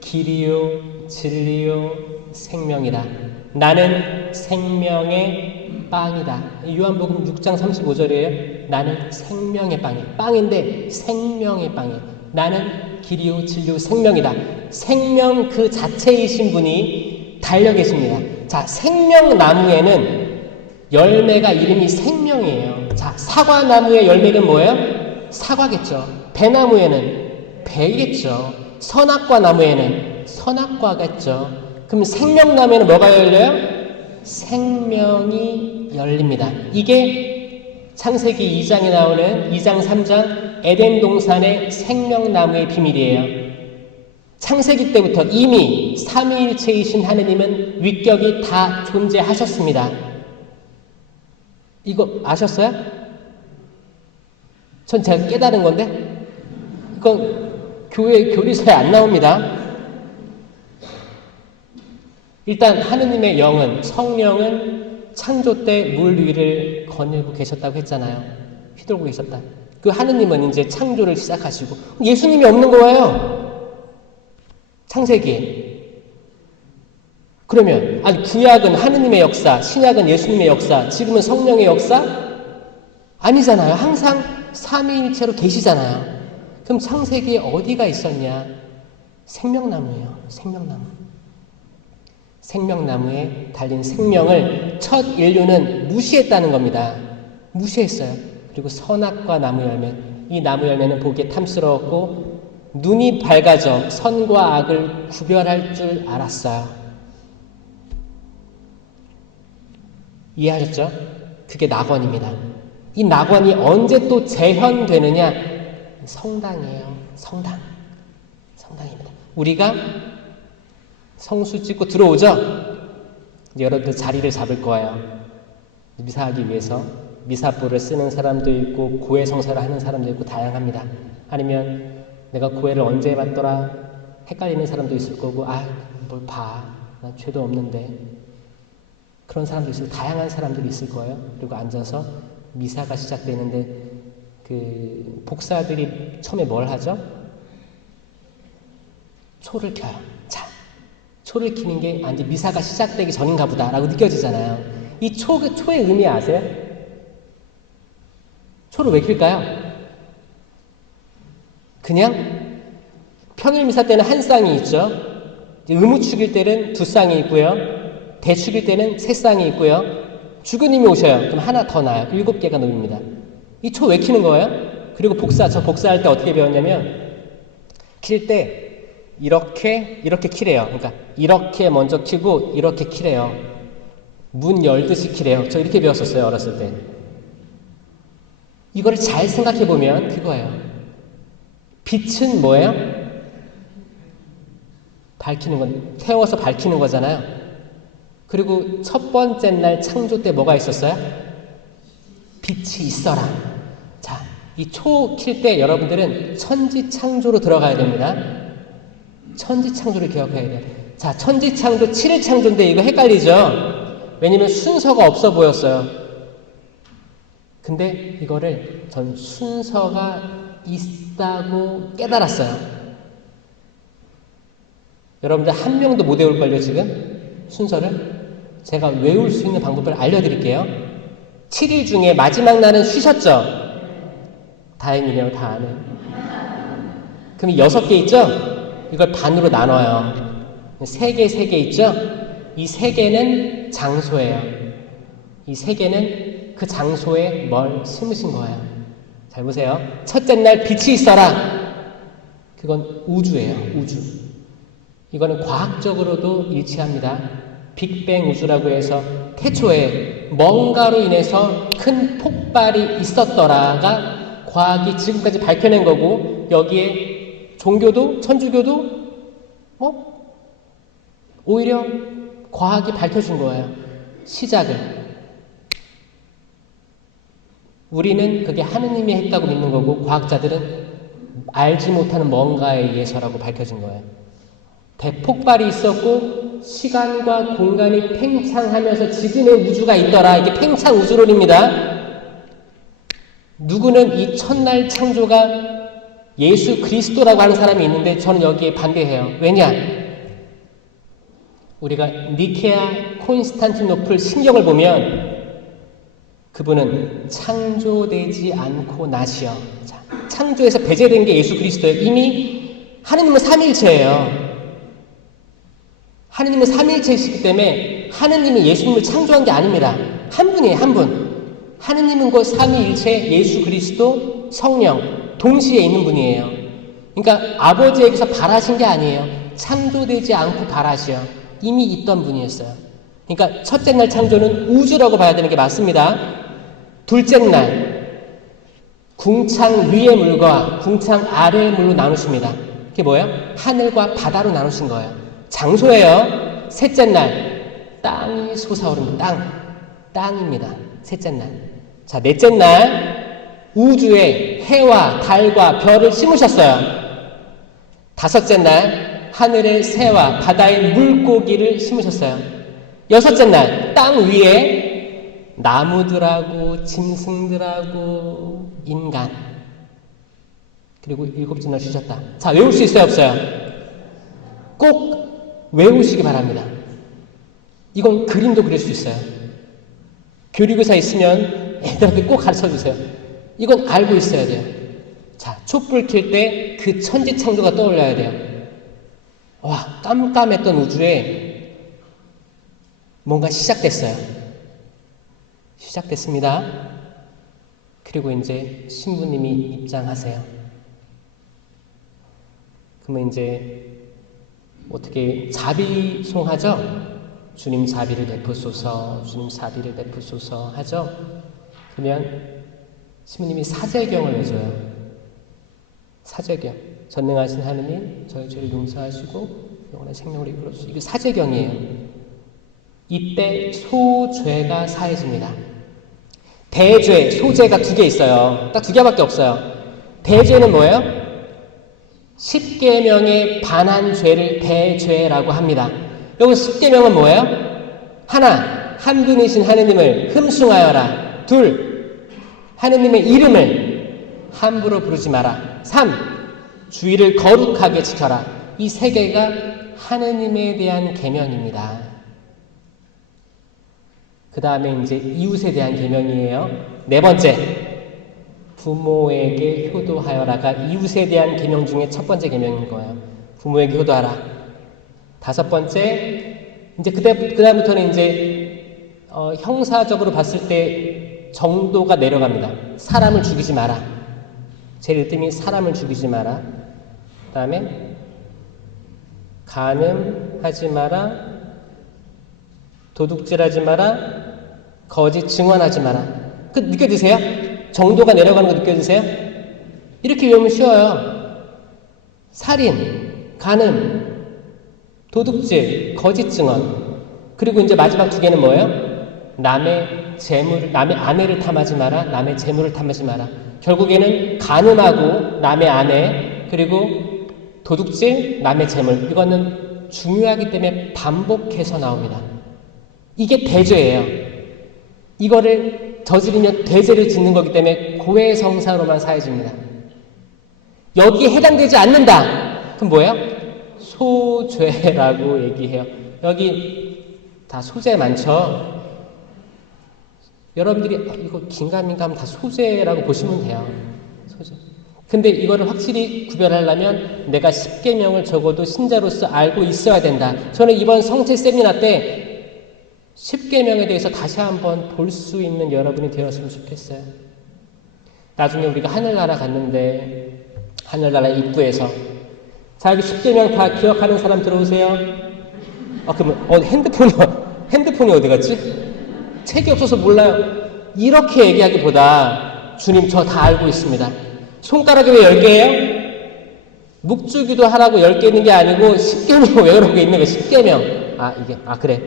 길이요 진리요 생명이다. 나는 생명의 빵이다. 요한복음 6장 35절이에요. 나는 생명의 빵이에요. 빵인데 생명의 빵이에요. 나는 길이요 진리요 생명이다. 생명 그 자체이신 분이 달려 계십니다. 자, 생명나무에는 열매가 이름이 생명이에요. 자, 사과나무의 열매는 뭐예요? 사과겠죠. 배나무에는 배겠죠. 선악과 나무에는 선악과겠죠. 그럼 생명나무에는 뭐가 열려요? 생명이 열립니다. 이게 창세기 2장에 나오는 2장 3장 에덴 동산의 생명나무의 비밀이에요. 창세기 때부터 이미 삼위일체이신 하느님은 위격이 다 존재하셨습니다. 이거 아셨어요? 전 제가 깨달은 건데 이건 교회 교리서에 안 나옵니다. 일단 하느님의 영은 성령은 창조 때 물 위를 거닐고 계셨다고 했잖아요. 휘돌고 계셨다. 그 하느님은 이제 창조를 시작하시고 예수님이 없는 거예요. 창세기에. 그러면 아니 구약은 하느님의 역사, 신약은 예수님의 역사, 지금은 성령의 역사? 아니잖아요. 항상 삼위일체로 계시잖아요. 그럼 창세기에 어디가 있었냐? 생명나무예요. 생명나무. 생명나무에 달린 생명을 첫 인류는 무시했다는 겁니다. 무시했어요. 그리고 선악과 나무 열매, 이 나무 열매는 보기에 탐스러웠고 눈이 밝아져 선과 악을 구별할 줄 알았어요. 이해하셨죠? 그게 낙원입니다. 이 낙원이 언제 또 재현되느냐? 성당이에요. 성당. 성당입니다. 우리가 성수 찍고 들어오죠? 여러분들 자리를 잡을 거예요. 미사하기 위해서. 미사부를 쓰는 사람도 있고 고해 성사를 하는 사람도 있고 다양합니다. 아니면 내가 고해를 언제 해봤더라 헷갈리는 사람도 있을 거고 뭘 봐. 나 죄도 없는데. 그런 사람도 있을 다양한 사람들이 있을 거예요. 그리고 앉아서 미사가 시작되는데 그 복사들이 처음에 뭘 하죠? 초를 켜요. 자, 초를 켜는 게 이제 미사가 시작되기 전인가 보다라고 느껴지잖아요. 이 초의 의미 아세요? 초를 왜 켤까요? 그냥 평일 미사 때는 한 쌍이 있죠. 의무 축일 때는 두 쌍이 있고요. 대축일 때는 세 쌍이 있고요. 주교님이 오셔요. 그럼 하나 더 나요. 7개가 놓입니다. 이 초 왜 켜는 거예요? 그리고 저 복사할 때 어떻게 배웠냐면 킬 때 이렇게 키래요. 그러니까 이렇게 먼저 키고 이렇게 키래요. 문 열듯이 키래요. 저 이렇게 배웠었어요. 어렸을 때. 이거를 잘 생각해 보면 그거예요. 빛은 뭐예요? 밝히는 건 태워서 밝히는 거잖아요. 그리고 첫 번째 날 창조 때 뭐가 있었어요? 빛이 있어라. 자, 이 초 킬 때 여러분들은 천지창조로 들어가야 됩니다. 천지창조를 기억해야 돼요. 자, 천지창조 7일 창조인데 이거 헷갈리죠? 왜냐면 순서가 없어 보였어요. 근데 이거를 전 순서가 있다고 깨달았어요. 여러분들 한 명도 못 외울걸요 지금? 순서를? 제가 외울 수 있는 방법을 알려드릴게요. 7일 중에 마지막 날은 쉬셨죠? 다행이네요. 다 아네. 그럼 6개 있죠? 이걸 반으로 나눠요. 3개 있죠? 이 3개는 장소예요. 이 3개는 그 장소에 뭘 심으신 거예요. 잘 보세요. 첫째 날 빛이 있어라. 그건 우주예요. 우주. 이거는 과학적으로도 일치합니다. 빅뱅 우주라고 해서 태초에 뭔가로 인해서 큰 폭발이 있었더라가 과학이 지금까지 밝혀낸 거고 여기에 종교도 천주교도 오히려 과학이 밝혀준 거예요. 시작을. 우리는 그게 하느님이 했다고 믿는 거고 과학자들은 알지 못하는 뭔가에 의해서라고 밝혀진 거예요. 대폭발이 있었고 시간과 공간이 팽창하면서 지금의 우주가 있더라. 이게 팽창 우주론입니다. 누구는 이 첫날 창조가 예수 그리스도라고 하는 사람이 있는데 저는 여기에 반대해요. 왜냐? 우리가 니케아 콘스탄티노플 신경을 보면 그분은 창조되지 않고 나시어. 자, 창조에서 배제된 게 예수 그리스도예요. 이미 하느님은 삼위일체예요. 하느님은 삼위일체이시기 때문에 하느님이 예수님을 창조한 게 아닙니다. 한 분이에요. 한 분. 하느님은 그 삼위일체 예수 그리스도 성령 동시에 있는 분이에요. 그러니까 아버지에게서 발하신 게 아니에요. 창조되지 않고 발하시어. 이미 있던 분이었어요. 그러니까 첫째 날 창조는 우주라고 봐야 되는 게 맞습니다. 둘째 날 궁창 위의 물과 궁창 아래의 물로 나누십니다. 그게 뭐예요? 하늘과 바다로 나누신 거예요. 장소예요. 셋째 날 땅이 솟아오릅니다. 땅입니다. 셋째 날. 자, 넷째 날 우주에 해와 달과 별을 심으셨어요. 다섯째 날 하늘의 새와 바다의 물고기를 심으셨어요. 여섯째 날 땅 위에 나무들하고 짐승들하고 인간. 그리고 일곱째 날 쉬셨다. 자, 외울 수 있어요? 없어요? 꼭 외우시기 바랍니다. 이건 그림도 그릴 수 있어요. 교리교사 있으면 애들한테 꼭 가르쳐 주세요. 이건 알고 있어야 돼요. 자, 촛불 켤 때 그 천지창조가 떠올려야 돼요. 와, 깜깜했던 우주에 뭔가 시작됐어요. 시작됐습니다. 그리고 이제 신부님이 입장하세요. 그러면 이제 어떻게 자비송하죠? 주님 자비를 베푸소서, 주님 자비를 베푸소서 하죠? 그러면 신부님이 사제경을 내줘요. 사제경. 전능하신 하느님, 저희 죄를 용서하시고 영원한 생명을 이끌어주시고. 이게 사제경이에요. 이때 소죄가 사해집니다. 대죄, 소죄가 2개 있어요. 딱 2개밖에 없어요. 대죄는 뭐예요? 10계명에 반한 죄를 대죄라고 합니다. 여기서 10계명은 뭐예요? 하나, 한 분이신 하느님을 흠숭하여라. 2, 하느님의 이름을 함부로 부르지 마라. 3, 주의를 거룩하게 지켜라. 이 3개가 하느님에 대한 계명입니다. 그 다음에 이제 이웃에 대한 계명이에요. 4번째, 부모에게 효도하여라가 이웃에 대한 계명 중에 첫 번째 계명인 거예요. 부모에게 효도하라. 5번째, 이제 그다음부터는 이제 형사적으로 봤을 때 정도가 내려갑니다. 사람을 죽이지 마라. 제일 1등이 사람을 죽이지 마라. 그 다음에 간음하지 마라. 도둑질하지 마라. 거짓 증언하지 마라. 그 느껴지세요? 정도가 내려가는 거 느껴지세요? 이렇게 외우면 쉬워요. 살인, 간음, 도둑질, 거짓 증언. 그리고 이제 마지막 2개는 뭐예요? 남의 아내를 탐하지 마라. 남의 재물을 탐하지 마라. 결국에는 간음하고 남의 아내, 그리고 도둑질, 남의 재물. 이거는 중요하기 때문에 반복해서 나옵니다. 이게 대죄예요. 이거를 저지르면 대죄를 짓는 거기 때문에 고해성사로만 사해집니다. 여기에 해당되지 않는다. 그럼 뭐예요? 소죄라고 얘기해요. 여기 다 소죄 많죠? 여러분들이 이거 긴가민가하면 다 소죄라고 보시면 돼요. 소죄. 근데 이거를 확실히 구별하려면 내가 10계명을 적어도 신자로서 알고 있어야 된다. 저는 이번 성체 세미나 때 10계명에 대해서 다시 한번 볼 수 있는 여러분이 되었으면 좋겠어요. 나중에 우리가 하늘나라 갔는데 하늘나라 입구에서 자, 여기 10계명 다 기억하는 사람 들어오세요. 그러면 핸드폰이 어디 갔지? 책이 없어서 몰라요. 이렇게 얘기하기보다 주님 저 다 알고 있습니다. 손가락이 왜 10개예요? 묵주기도 하라고 10개 있는 게 아니고 10계명 외우라고 있는 거예요. 10계명. 그래.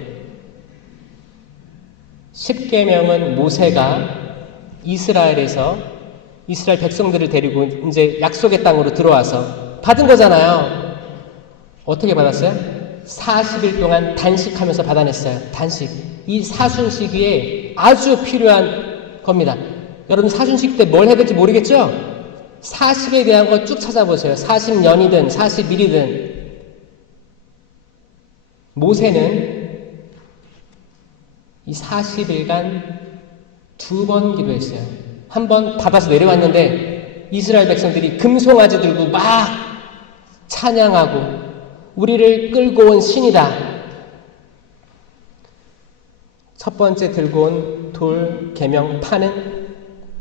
10계명은 모세가 이스라엘에서 이스라엘 백성들을 데리고 이제 약속의 땅으로 들어와서 받은 거잖아요. 어떻게 받았어요? 40일 동안 단식하면서 받아냈어요. 단식. 이 사순시기에 아주 필요한 겁니다. 여러분 사순시기 때 뭘 해야 될지 모르겠죠? 40에 대한 거 쭉 찾아보세요. 40년이든 40일이든. 모세는 이 40일간 2번 기도했어요. 한 번 받아서 내려왔는데 이스라엘 백성들이 금송아지 들고 막 찬양하고 우리를 끌고 온 신이다. 첫 번째 들고 온 돌 계명판은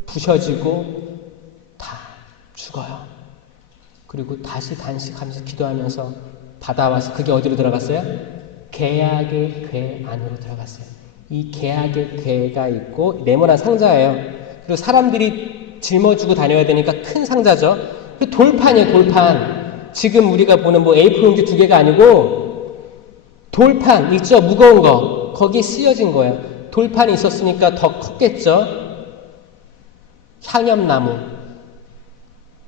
부셔지고 다 죽어요. 그리고 다시 단식하면서 기도하면서 받아와서 그게 어디로 들어갔어요? 계약의 궤 안으로 들어갔어요. 이 계약의 궤가 있고 네모난 상자예요. 그리고 사람들이 짊어지고 다녀야 되니까 큰 상자죠. 그 돌판이에요. 돌판. 지금 우리가 보는 A4 용지 2개가 아니고 돌판 있죠? 무거운 거. 거기에 쓰여진 거예요. 돌판이 있었으니까 더 컸겠죠? 향염나무.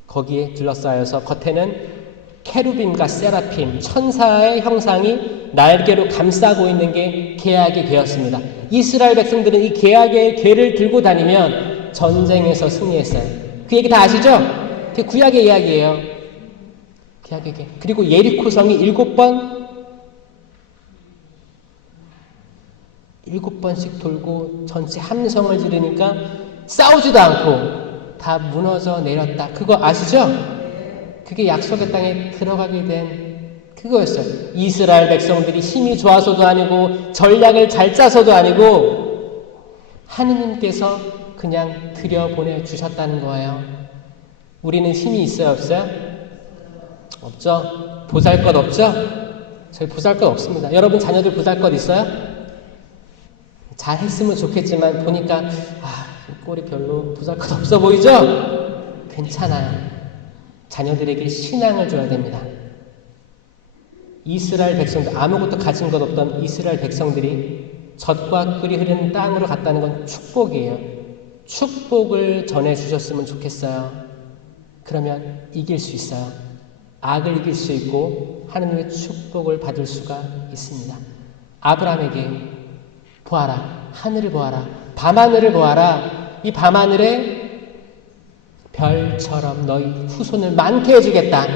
거기에 둘러싸여서 겉에는 케루빔과 세라핌, 천사의 형상이 날개로 감싸고 있는 게 계약의 궤였습니다. 이스라엘 백성들은 이 계약의 궤를 들고 다니면 전쟁에서 승리했어요. 그 얘기 다 아시죠? 그게 구약의 이야기예요. 계약의 궤. 그리고 예리코 성이 7번 7번씩 돌고 전체 함성을 지르니까 싸우지도 않고 다 무너져 내렸다. 그거 아시죠? 그게 약속의 땅에 들어가게 된 그거였어요. 이스라엘 백성들이 힘이 좋아서도 아니고 전략을 잘 짜서도 아니고 하느님께서 그냥 들여보내 주셨다는 거예요. 우리는 힘이 있어요, 없어요? 없죠? 보잘것 없죠? 저희 보잘것 없습니다. 여러분 자녀들 보잘것 있어요? 잘 했으면 좋겠지만 보니까 꼴이 별로 보잘것 없어 보이죠? 괜찮아요. 자녀들에게 신앙을 줘야 됩니다. 이스라엘 백성들, 아무것도 가진 것 없던 이스라엘 백성들이 젖과 꿀이 흐르는 땅으로 갔다는 건 축복이에요. 축복을 전해주셨으면 좋겠어요. 그러면 이길 수 있어요. 악을 이길 수 있고 하느님의 축복을 받을 수가 있습니다. 아브라함에게 보아라, 하늘을 보아라, 밤하늘을 보아라. 이 밤하늘에 별처럼 너희 후손을 많게 해주겠다.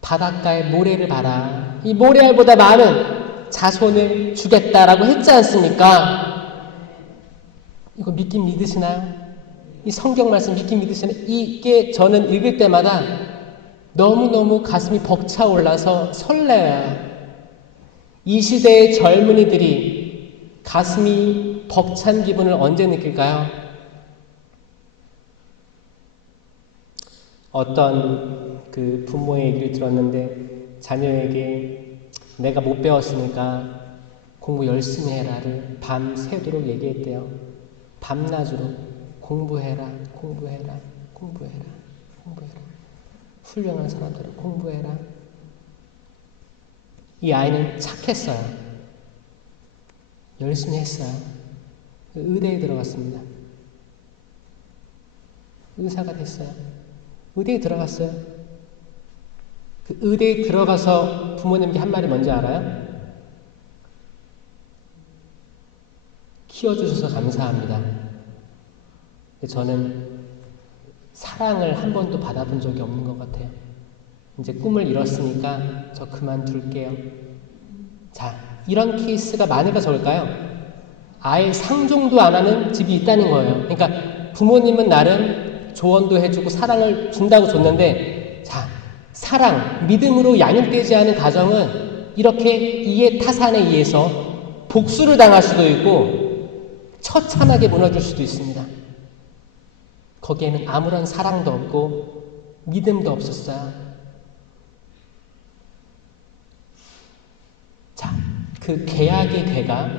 바닷가의 모래를 봐라. 이 모래알보다 많은 자손을 주겠다라고 했지 않습니까? 이거 믿긴 믿으시나요? 이 성경 말씀 믿긴 믿으시나요? 이게 저는 읽을 때마다 너무너무 가슴이 벅차올라서 설레요. 이 시대의 젊은이들이 가슴이 벅찬 기분을 언제 느낄까요? 어떤 그 부모의 얘기를 들었는데 자녀에게 내가 못 배웠으니까 공부 열심히 해라를 밤새도록 얘기했대요. 밤낮으로 공부해라, 공부해라, 공부해라, 공부해라. 훌륭한 사람들은 공부해라. 이 아이는 착했어요. 열심히 했어요. 의대에 들어갔습니다. 의사가 됐어요. 의대에 들어갔어요. 그 의대에 들어가서 부모님께 한 말이 뭔지 알아요? 키워주셔서 감사합니다. 근데 저는 사랑을 한 번도 받아본 적이 없는 것 같아요. 이제 꿈을 이뤘으니까 저 그만둘게요. 자, 이런 케이스가 많을까 적을까요? 아예 상종도 안 하는 집이 있다는 거예요. 그러니까 부모님은 나름 조언도 해주고 사랑을 준다고 줬는데, 자, 사랑, 믿음으로 양육되지 않은 가정은 이렇게 이해 타산에 의해서 복수를 당할 수도 있고 처참하게 무너질 수도 있습니다. 거기에는 아무런 사랑도 없고 믿음도 없었어요. 자, 그 계약의 괴가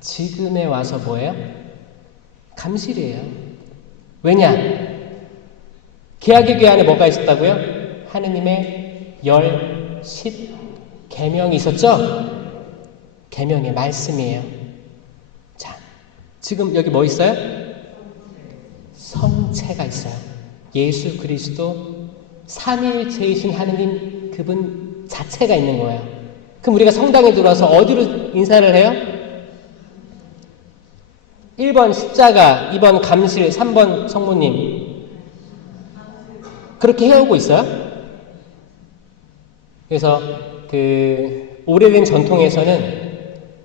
지금에 와서 뭐예요? 감실이에요. 왜냐? 계약의 괴 안에 뭐가 있었다고요? 하느님의 10 계명이 있었죠? 계명의 말씀이에요. 자, 지금 여기 뭐 있어요? 성체가 있어요. 예수 그리스도 삼위일체이신 하느님 그분 자체가 있는 거예요. 그럼 우리가 성당에 들어와서 어디로 인사를 해요? 1번 십자가, 2번 감실, 3번 성모님. 그렇게 해오고 있어요. 그래서 그 오래된 전통에서는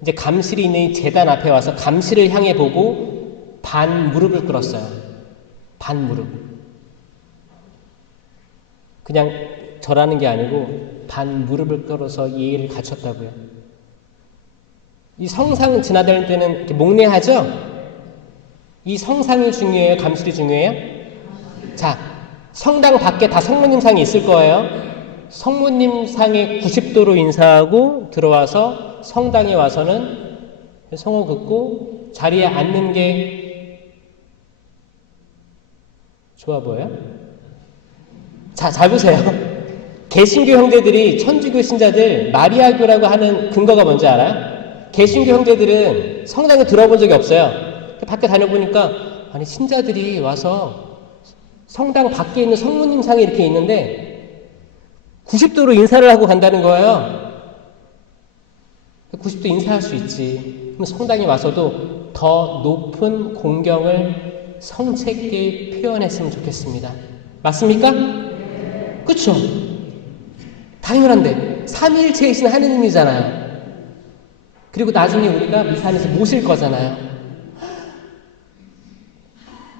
이제 감실이 있는 제단 앞에 와서 감실을 향해 보고 반 무릎을 꿇었어요. 반 무릎. 그냥 절하는 게 아니고 반 무릎을 꿇어서 예의를 갖췄다고요. 이 성상 지나다닐 때는 이렇게 목례하죠? 이 성상이 중요해요? 감실이 중요해요? 자, 성당 밖에 다 성모님 상이 있을 거예요. 성모님 상에 90도로 인사하고 들어와서 성당에 와서는 성호 긋고 자리에 앉는 게 좋아 보여요? 자, 잘 보세요. 개신교 형제들이 천주교 신자들 마리아교라고 하는 근거가 뭔지 알아요? 개신교 형제들은 성당에 들어본 적이 없어요. 밖에 다녀보니까 아니 신자들이 와서 성당 밖에 있는 성모님 상이 이렇게 있는데 90도로 인사를 하고 간다는 거예요. 90도 인사할 수 있지. 그럼 성당에 와서도 더 높은 공경을 성체께 표현했으면 좋겠습니다. 맞습니까? 그렇죠? 당연한데 삼위일체이신 하느님이잖아요. 그리고 나중에 우리가 미사 안에서 모실 거잖아요.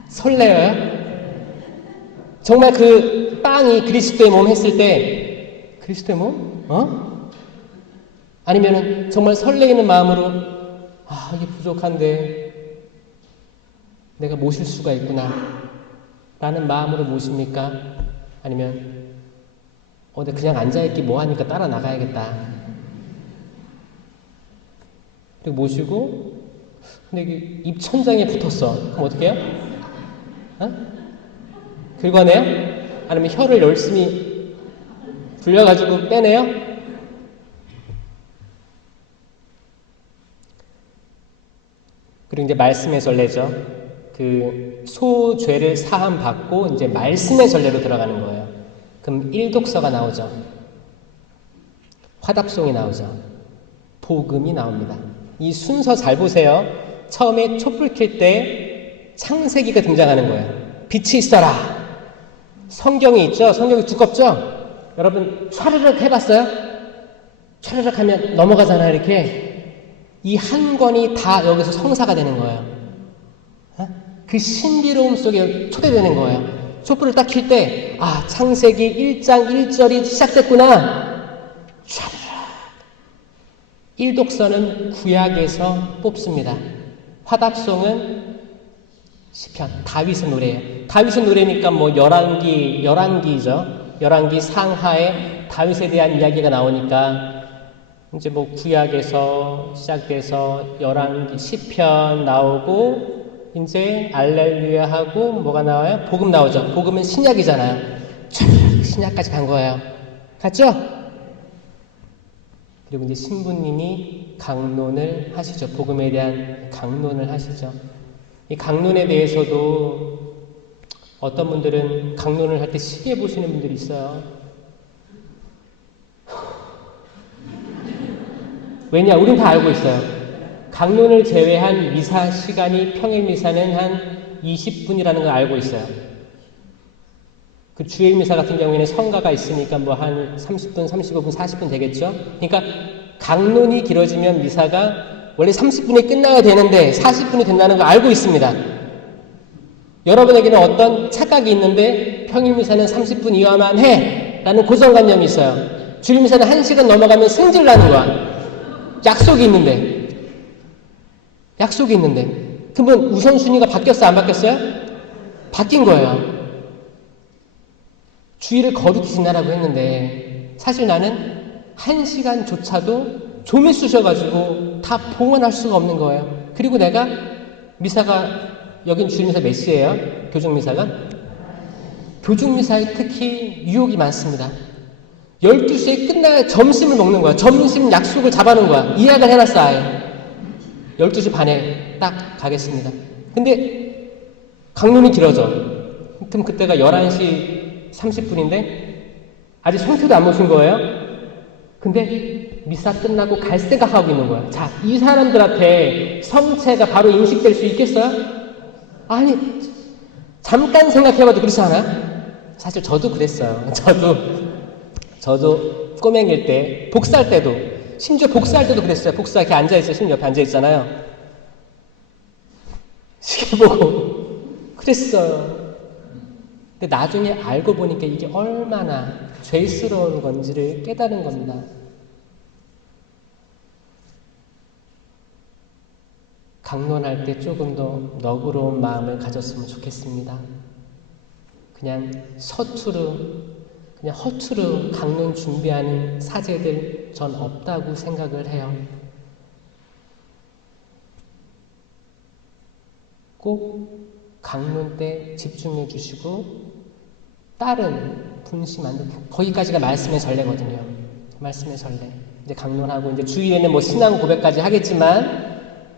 설레어요? 정말 그 빵이 그리스도의 몸 했을 때 그리스도의 몸? 아니면은 정말 설레이는 마음으로 이게 부족한데 내가 모실 수가 있구나 라는 마음으로 모십니까? 아니면 내가 그냥 앉아있기 뭐하니까 따라 나가야겠다. 그리고 모시고 근데 이게 입천장에 붙었어. 그럼 어떻게 해요? 긁어내요? 아니면 혀를 열심히 불려가지고 빼내요? 그리고 이제 말씀의 전례죠. 그 소죄를 사함 받고 이제 말씀의 전례로 들어가는 거예요. 그럼 일독서가 나오죠. 화답송이 나오죠. 복음이 나옵니다. 이 순서 잘 보세요. 처음에 촛불 켤 때 창세기가 등장하는 거예요. 빛이 있어라. 성경이 있죠. 성경이 두껍죠. 여러분 촤르륵 해봤어요? 촤르륵 하면 넘어가잖아요. 이렇게 이 한 권이 다 여기서 성사가 되는 거예요. 그 신비로움 속에 초대되는 거예요. 촛불을 딱 켤 때 창세기 1장 1절이 시작됐구나. 촤르륵. 일독서는 구약에서 뽑습니다. 화답송은 시편, 다윗의 노래예요. 다윗의 노래니까 열왕기죠. 열왕기 상하에 다윗에 대한 이야기가 나오니까 이제 구약에서 시작돼서 열왕기 시편 나오고 이제 알렐루야 하고 뭐가 나와요? 복음 나오죠. 복음은 신약이잖아요. 신약까지 간 거예요. 갔죠? 그리고 이제 신부님이 강론을 하시죠. 복음에 대한 강론을 하시죠. 이 강론에 대해서도 어떤 분들은 강론을 할 때 시계 보시는 분들이 있어요. 왜냐? 우린 다 알고 있어요. 강론을 제외한 미사 시간이 평일 미사는 한 20분이라는 걸 알고 있어요. 그 주일 미사 같은 경우에는 성가가 있으니까 한 30분, 35분, 40분 되겠죠? 그러니까 강론이 길어지면 미사가 원래 30분에 끝나야 되는데 40분이 된다는 걸 알고 있습니다. 여러분에게는 어떤 착각이 있는데 평일 미사는 30분 이하만 해! 라는 고정관념이 있어요. 주일 미사는 1시간 넘어가면 승질 나는 거야. 약속이 있는데. 그러면 우선순위가 바뀌었어요? 안 바뀌었어요? 바뀐 거예요. 주일을 거룩히 지나라고 했는데 사실 나는 1시간조차도 좀에 쑤셔가지고 다 봉헌할 수가 없는 거예요. 그리고 내가 미사가 여긴 주일미사 몇 시예요? 교중미사가? 교중미사에 특히 유혹이 많습니다. 12시에 끝나야 점심을 먹는 거야. 점심 약속을 잡아놓은 거야. 예약을 해놨어 아예. 12시 반에 딱 가겠습니다. 근데 강론이 길어져. 그럼 그때가 11시 30분인데 아직 성표도 안 모신 거예요. 근데 미사 끝나고 갈 생각하고 있는 거야. 자, 이 사람들한테 성체가 바로 인식될 수 있겠어요? 아니, 잠깐 생각해봐도 그렇지 않아요? 사실 저도 그랬어요. 저도 꼬맹일 때, 복사할 때도, 심지어 복사할 때도 그랬어요. 복사 이렇게 앉아있어요. 심지어 옆에 앉아있잖아요. 시계 보고 그랬어요. 근데 나중에 알고 보니까 이게 얼마나 죄스러운 건지를 깨달은 겁니다. 강론할 때 조금 더 너그러운 마음을 가졌으면 좋겠습니다. 그냥 허투루 강론 준비하는 사제들 전 없다고 생각을 해요. 꼭 강론 때 집중해 주시고 다른 분심 안 되고 거기까지가 말씀의 전례거든요. 말씀의 전례. 이제 강론하고 이제 주일에는 신앙 고백까지 하겠지만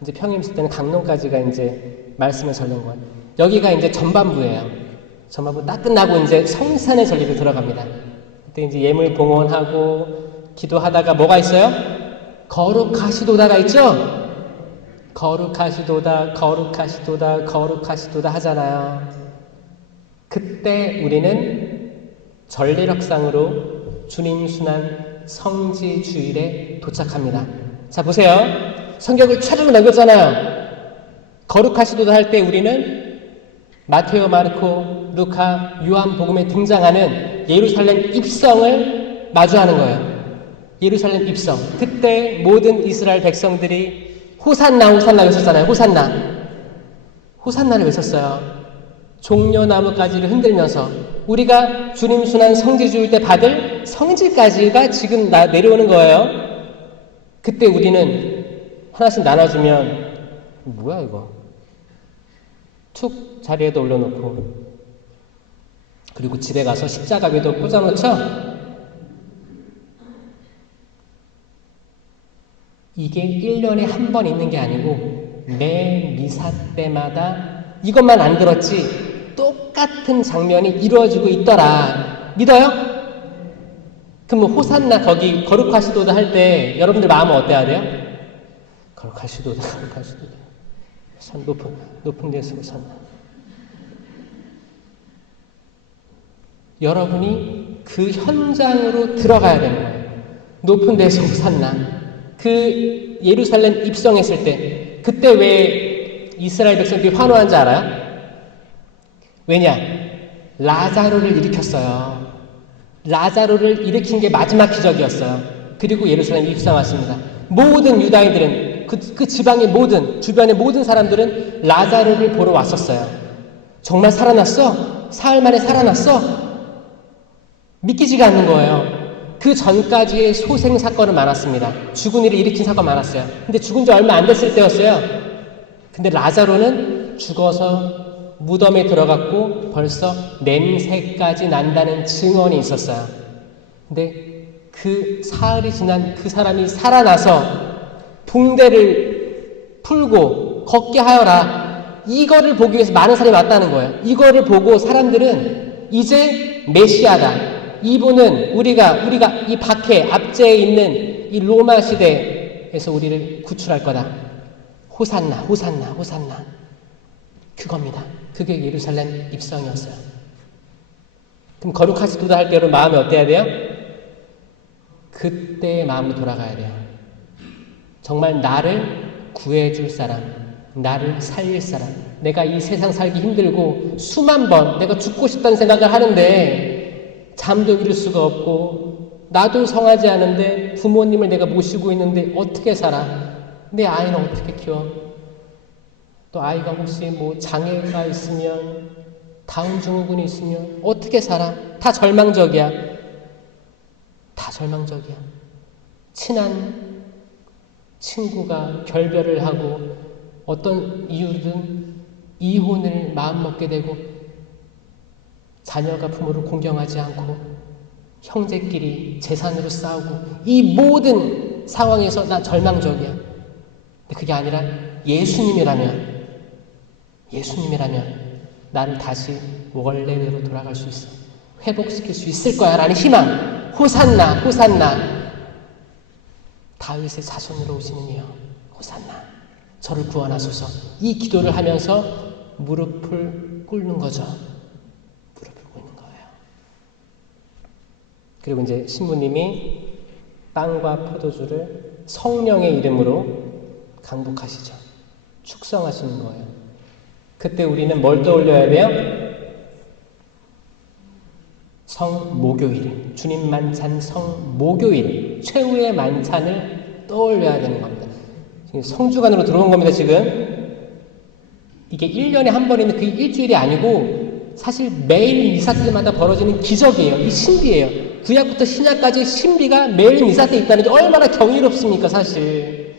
이제 평일 있을 때는 강론까지가 이제 말씀의 전례인 거예요. 여기가 이제 전반부예요. 전반부 딱 끝나고 이제 성산의 전례로 들어갑니다. 그때 이제 예물 봉헌하고 기도하다가 뭐가 있어요? 거룩하시도다가 있죠? 거룩하시도다 하잖아요. 그때 우리는 전례력상으로 주님 순환 성지 주일에 도착합니다. 자, 보세요. 성경을 촤르르 넘겼잖아요. 거룩하시도다 할 때 우리는 마테오, 마르코, 루카, 요한복음에 등장하는 예루살렘 입성을 마주하는 거예요. 예루살렘 입성. 그때 모든 이스라엘 백성들이 호산나 호산나 외쳤잖아요. 호산나. 호산나를 외쳤어요. 종려나무가지를 흔들면서 우리가 주님 순환 성지 주일 때 받을 성지까지가 지금 내려오는 거예요. 그때 우리는 하나씩 나눠주면 뭐야 이거 툭 자리에도 올려놓고 그리고 집에 가서 십자가 위에도 꽂아놓죠. 이게 1년에 한 번 있는 게 아니고 매 미사 때마다 이것만 안 들었지 똑같은 장면이 이루어지고 있더라. 믿어요? 그럼 호산나 거기 거룩하시도다 할 때 여러분들 마음은 어때야 돼요? 거룩하시도다 거룩하시도다 산 높은 데서 호산나. 여러분이 그 현장으로 들어가야 되는 거예요. 높은 데서 호산나. 그 예루살렘 입성했을 때 그때 왜 이스라엘 백성들이 환호한 줄 알아요? 왜냐? 라자로를 일으켰어요. 라자로를 일으킨 게 마지막 기적이었어요. 그리고 예루살렘 입성했습니다. 모든 유다인들은 그 지방의 모든 주변의 모든 사람들은 라자로를 보러 왔었어요. 정말 살아났어? 사흘 만에 살아났어? 믿기지가 않는 거예요. 그 전까지의 소생 사건은 많았습니다. 죽은 이를 일으킨 사건 많았어요. 근데 죽은 지 얼마 안 됐을 때였어요. 근데 라자로는 죽어서 무덤에 들어갔고 벌써 냄새까지 난다는 증언이 있었어요. 근데 그 사흘이 지난 그 사람이 살아나서 붕대를 풀고 걷게 하여라. 이거를 보기 위해서 많은 사람이 왔다는 거예요. 이거를 보고 사람들은 이제 메시아다. 이분은 우리가 이 밖에 앞제에 있는 이 로마 시대에서 우리를 구출할 거다. 호산나, 호산나, 호산나. 그겁니다. 그게 예루살렘 입성이었어요. 그럼 거룩하시도다 할 때로 마음이 어때야 돼요? 그때의 마음으로 돌아가야 돼요. 정말 나를 구해줄 사람, 나를 살릴 사람, 내가 이 세상 살기 힘들고 수만 번 내가 죽고 싶다는 생각을 하는데 잠도 이룰 수가 없고 나도 성하지 않은데 부모님을 내가 모시고 있는데 어떻게 살아? 내 아이는 어떻게 키워? 또 아이가 혹시 뭐 장애가 있으면 다운 증후군이 있으면 어떻게 살아? 다 절망적이야. 다 절망적이야. 친한 친구가 결별을 하고 어떤 이유든 이혼을 마음먹게 되고 자녀가 부모를 공경하지 않고 형제끼리 재산으로 싸우고 이 모든 상황에서 나 절망적이야. 근데 그게 아니라 예수님이라면 나를 다시 원래대로 돌아갈 수 있어. 회복시킬 수 있을 거야 라는 희망. 호산나 호산나. 다윗의 자손으로 오시는 이여 호산나 저를 구원하소서. 이 기도를 하면서 무릎을 꿇는 거죠. 그리고 이제 신부님이 빵과 포도주를 성령의 이름으로 강복하시죠. 축성하시는 거예요. 그때 우리는 뭘 떠올려야 돼요? 성모교일, 주님 만찬 성모교일, 최후의 만찬을 떠올려야 되는 겁니다. 성주간으로 들어온 겁니다, 지금. 이게 1년에 한 번 있는 그 일주일이 아니고 사실 매일 미사 때마다 벌어지는 기적이에요. 이 신비예요. 구약부터 신약까지 신비가 매일 미사 때 있다는 게 얼마나 경이롭습니까, 사실.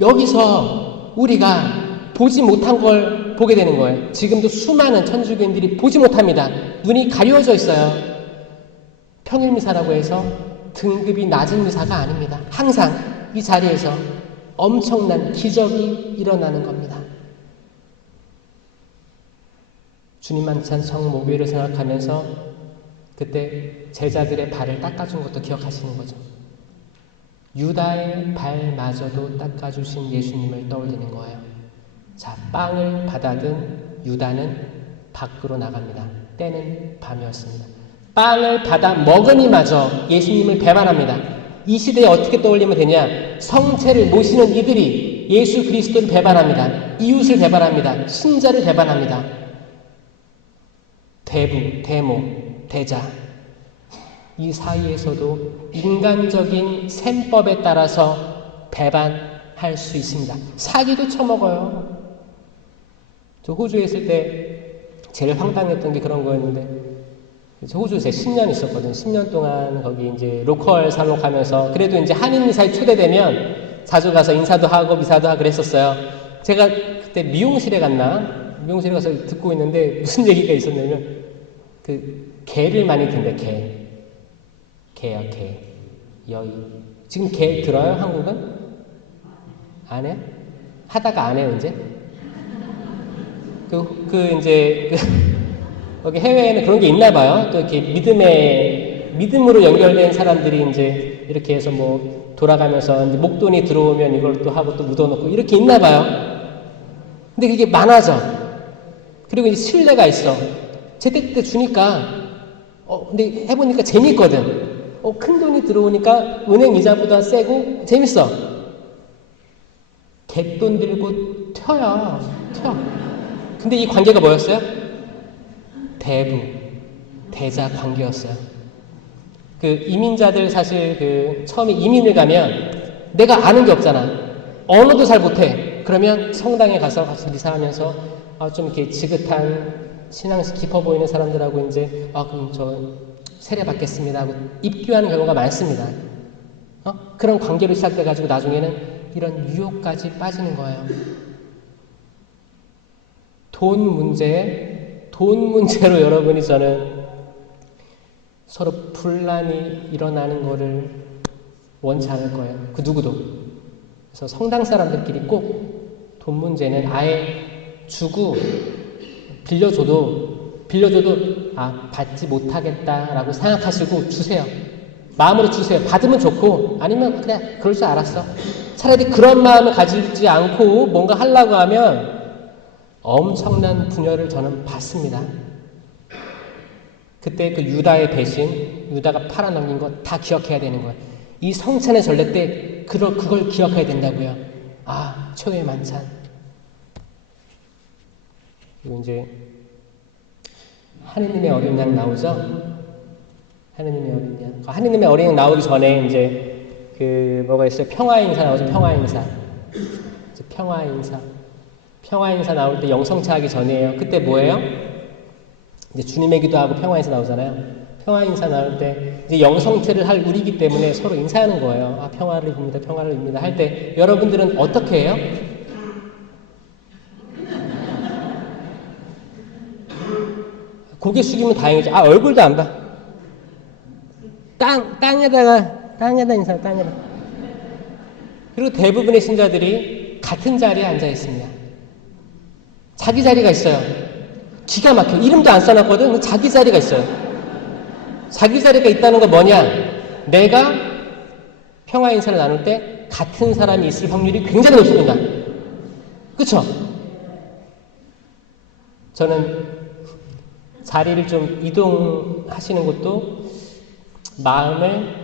여기서 우리가 보지 못한 걸 보게 되는 거예요. 지금도 수많은 천주교인들이 보지 못합니다. 눈이 가려져 있어요. 평일 미사라고 해서 등급이 낮은 미사가 아닙니다. 항상 이 자리에서 엄청난 기적이 일어나는 겁니다. 주님 만찬 성모교회를 생각하면서 그때 제자들의 발을 닦아준 것도 기억하시는 거죠. 유다의 발마저도 닦아주신 예수님을 떠올리는 거예요. 자, 빵을 받아든 유다는 밖으로 나갑니다. 때는 밤이었습니다. 빵을 받아 먹으니마저 예수님을 배반합니다. 이 시대에 어떻게 떠올리면 되냐? 성체를 모시는 이들이 예수 그리스도를 배반합니다. 이웃을 배반합니다. 신자를 배반합니다. 대부, 대모, 대자. 이 사이에서도 인간적인 셈법에 따라서 배반할 수 있습니다. 사기도 쳐먹어요. 저 호주에 있을 때 제일 황당했던 게 그런 거였는데, 저 호주에 10년 있었거든요. 10년 동안 거기 이제 로컬 산록하면서 그래도 이제 한인 인사에 초대되면 자주 가서 인사도 하고 미사도 하고 그랬었어요. 제가 그때 미용실에 가서 듣고 있는데 무슨 얘기가 있었냐면 그 개를 많이 든대. 개야 개. 여의. 지금 개 들어요? 한국은? 안 해요? 하다가 안 해요 이제? 거기 해외에는 그런 게 있나 봐요. 또 이렇게 믿음으로 연결된 사람들이 이제 이렇게 해서 뭐 돌아가면서 이제 목돈이 들어오면 이걸 또 하고 또 묻어놓고 이렇게 있나 봐요. 근데 그게 많아져. 그리고 이제 신뢰가 있어. 제때 때 주니까, 근데 해보니까 재밌거든. 큰 돈이 들어오니까 은행 이자보다 세고 재밌어. 갯돈 들고 튀어. 근데 이 관계가 뭐였어요? 대자 관계였어요. 그 이민자들 사실 처음에 이민을 가면 내가 아는 게 없잖아. 언어도 잘 못해. 그러면 성당에 가서 같이 미사하면서 좀 이렇게 지긋한 신앙식 깊어 보이는 사람들하고 이제 그럼 저 세례 받겠습니다 하고 입교하는 경우가 많습니다. 그런 관계로 시작돼가지고 나중에는 이런 유혹까지 빠지는 거예요. 돈 문제로 여러분이 저는 서로 분란이 일어나는 거를 원치 않을 거예요. 그 누구도. 그래서 성당 사람들끼리 꼭 돈 문제는 아예 주고 빌려줘도 받지 못하겠다라고 생각하시고 주세요. 마음으로 주세요. 받으면 좋고 아니면 그냥 그럴 줄 알았어. 차라리 그런 마음을 가지지 않고 뭔가 하려고 하면 엄청난 분열을 저는 받습니다. 그때 그 유다의 배신, 유다가 팔아넘긴 거 다 기억해야 되는 거예요. 이 성찬의 전례 때 그걸 기억해야 된다고요. 초의 만찬. 그리고 이제 하느님의 어린 양 나오죠? 하느님의 어린 양. 하느님의 어린 양 나오기 전에 이제 뭐가 있어요? 평화 인사 나오죠? 평화 인사 나올 때 영성차하기 전이에요. 그때 뭐예요? 이제 주님의 기도하고 평화 인사 나오잖아요. 평화 인사 나올 때 이제 영성체를 할 우리이기 때문에 서로 인사하는 거예요. 평화를 입니다 할 때 여러분들은 어떻게 해요? 고개 숙이면 다행이죠. 얼굴도 안 봐. 땅에다 인사, 땅에다. 그리고 대부분의 신자들이 같은 자리에 앉아 있습니다. 자기 자리가 있어요. 기가 막혀. 이름도 안 써놨거든. 자기 자리가 있어요. 자기 자리가 있다는 건 뭐냐? 내가 평화 인사를 나눌 때 같은 사람이 있을 확률이 굉장히 높습니다. 그쵸? 저는 자리를 좀 이동하시는 것도 마음을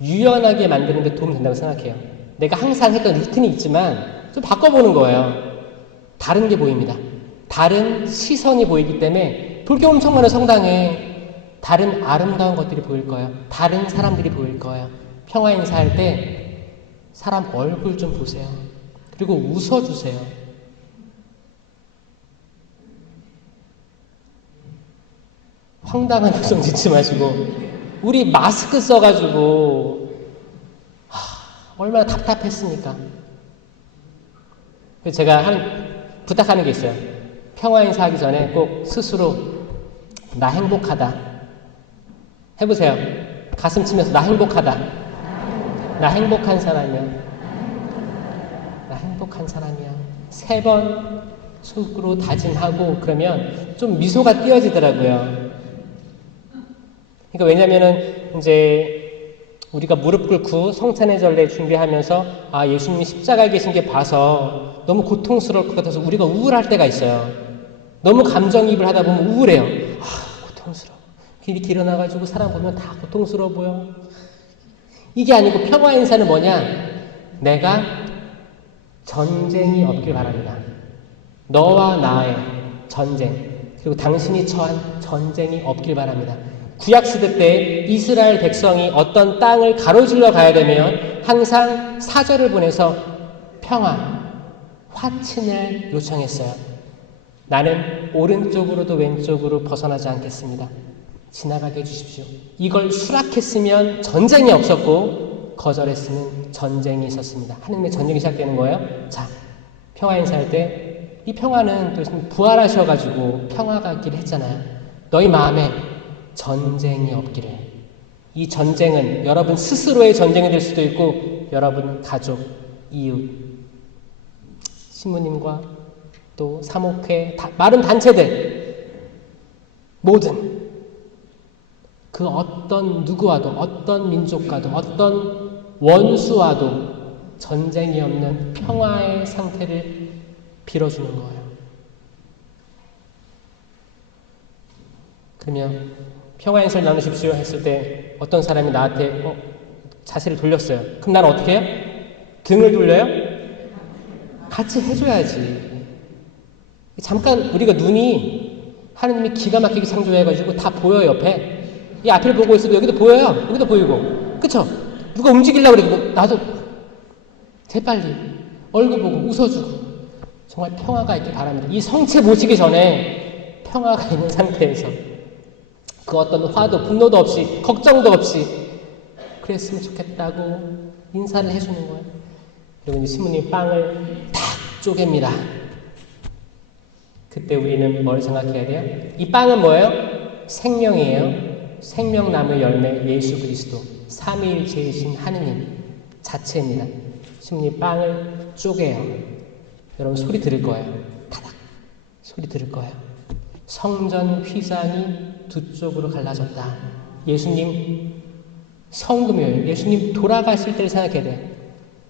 유연하게 만드는 데 도움이 된다고 생각해요. 내가 항상 했던 루틴이 있지만 좀 바꿔보는 거예요. 다른 게 보입니다. 다른 시선이 보이기 때문에 볼 게 엄청 많은 성당에 다른 아름다운 것들이 보일 거예요. 다른 사람들이 보일 거예요. 평화 인사할 때 사람 얼굴 좀 보세요. 그리고 웃어주세요. 황당한 표정 짓지 마시고 우리 마스크 써가지고 얼마나 답답했습니까? 그래서 제가 부탁하는 게 있어요. 평화 인사하기 전에 꼭 스스로 나 행복하다 해보세요. 가슴 치면서 나 행복하다. 나 행복한 사람이야. 나 행복한 사람이야. 3번 속으로 다짐하고 그러면 좀 미소가 띄어지더라고요. 그러니까 왜냐면은 이제 우리가 무릎 꿇고 성찬의 전례 준비하면서 예수님이 십자가에 계신 게 봐서 너무 고통스러울 것 같아서 우리가 우울할 때가 있어요. 너무 감정이입을 하다 보면 우울해요. 고통스러워. 이렇게 일어나가지고 사람 보면 다 고통스러워 보여. 이게 아니고 평화 인사는 뭐냐? 내가 전쟁이 없길 바랍니다. 너와 나의 전쟁, 그리고 당신이 처한 전쟁이 없길 바랍니다. 구약시대 때 이스라엘 백성이 어떤 땅을 가로질러 가야 되면 항상 사절을 보내서 평화, 화친을 요청했어요. 나는 오른쪽으로도 왼쪽으로 벗어나지 않겠습니다. 지나가게 해주십시오. 이걸 수락했으면 전쟁이 없었고 거절했으면 전쟁이 있었습니다. 하느님의 전쟁이 시작되는 거예요. 자, 평화 인사할 때 이 평화는 또 부활하셔가지고 평화가 있기를 했잖아요. 너희 마음에 전쟁이 없기를. 이 전쟁은 여러분 스스로의 전쟁이 될 수도 있고 여러분 가족, 이웃, 신부님과 또 사목회, 마른 단체들 모든 그 어떤 누구와도 어떤 민족과도 어떤 원수와도 전쟁이 없는 평화의 상태를 빌어주는 거예요. 그러면 평화의 인사를 나누십시오 했을 때 어떤 사람이 나한테 자세를 돌렸어요. 그럼 나는 어떻게 해요? 등을 돌려요? 같이 해줘야지. 잠깐 우리가 눈이 하느님이 기가 막히게 창조해가지고 다 보여요. 옆에. 이 앞을 보고 있어도 여기도 보여요. 여기도 보이고. 그쵸? 누가 움직이려고 그래. 나도 재빨리 얼굴 보고 웃어주고. 정말 평화가 있길 바랍니다. 이 성체 모시기 전에 평화가 있는 상태에서 그 어떤 화도 분노도 없이 걱정도 없이 그랬으면 좋겠다고 인사를 해주는 거예요. 그리고 이제 신부님 빵을 탁 쪼갭니다. 그때 우리는 뭘 생각해야 돼요? 이 빵은 뭐예요? 생명이에요. 생명나무 열매 예수 그리스도 삼위일체이신 하느님 자체입니다. 신부님 빵을 쪼개요. 여러분 소리 들을 거예요. 타닥 소리 들을 거예요. 성전 휘장이 두 쪽으로 갈라졌다. 예수님 성금요일, 예수님 돌아가실 때를 생각해야 돼요.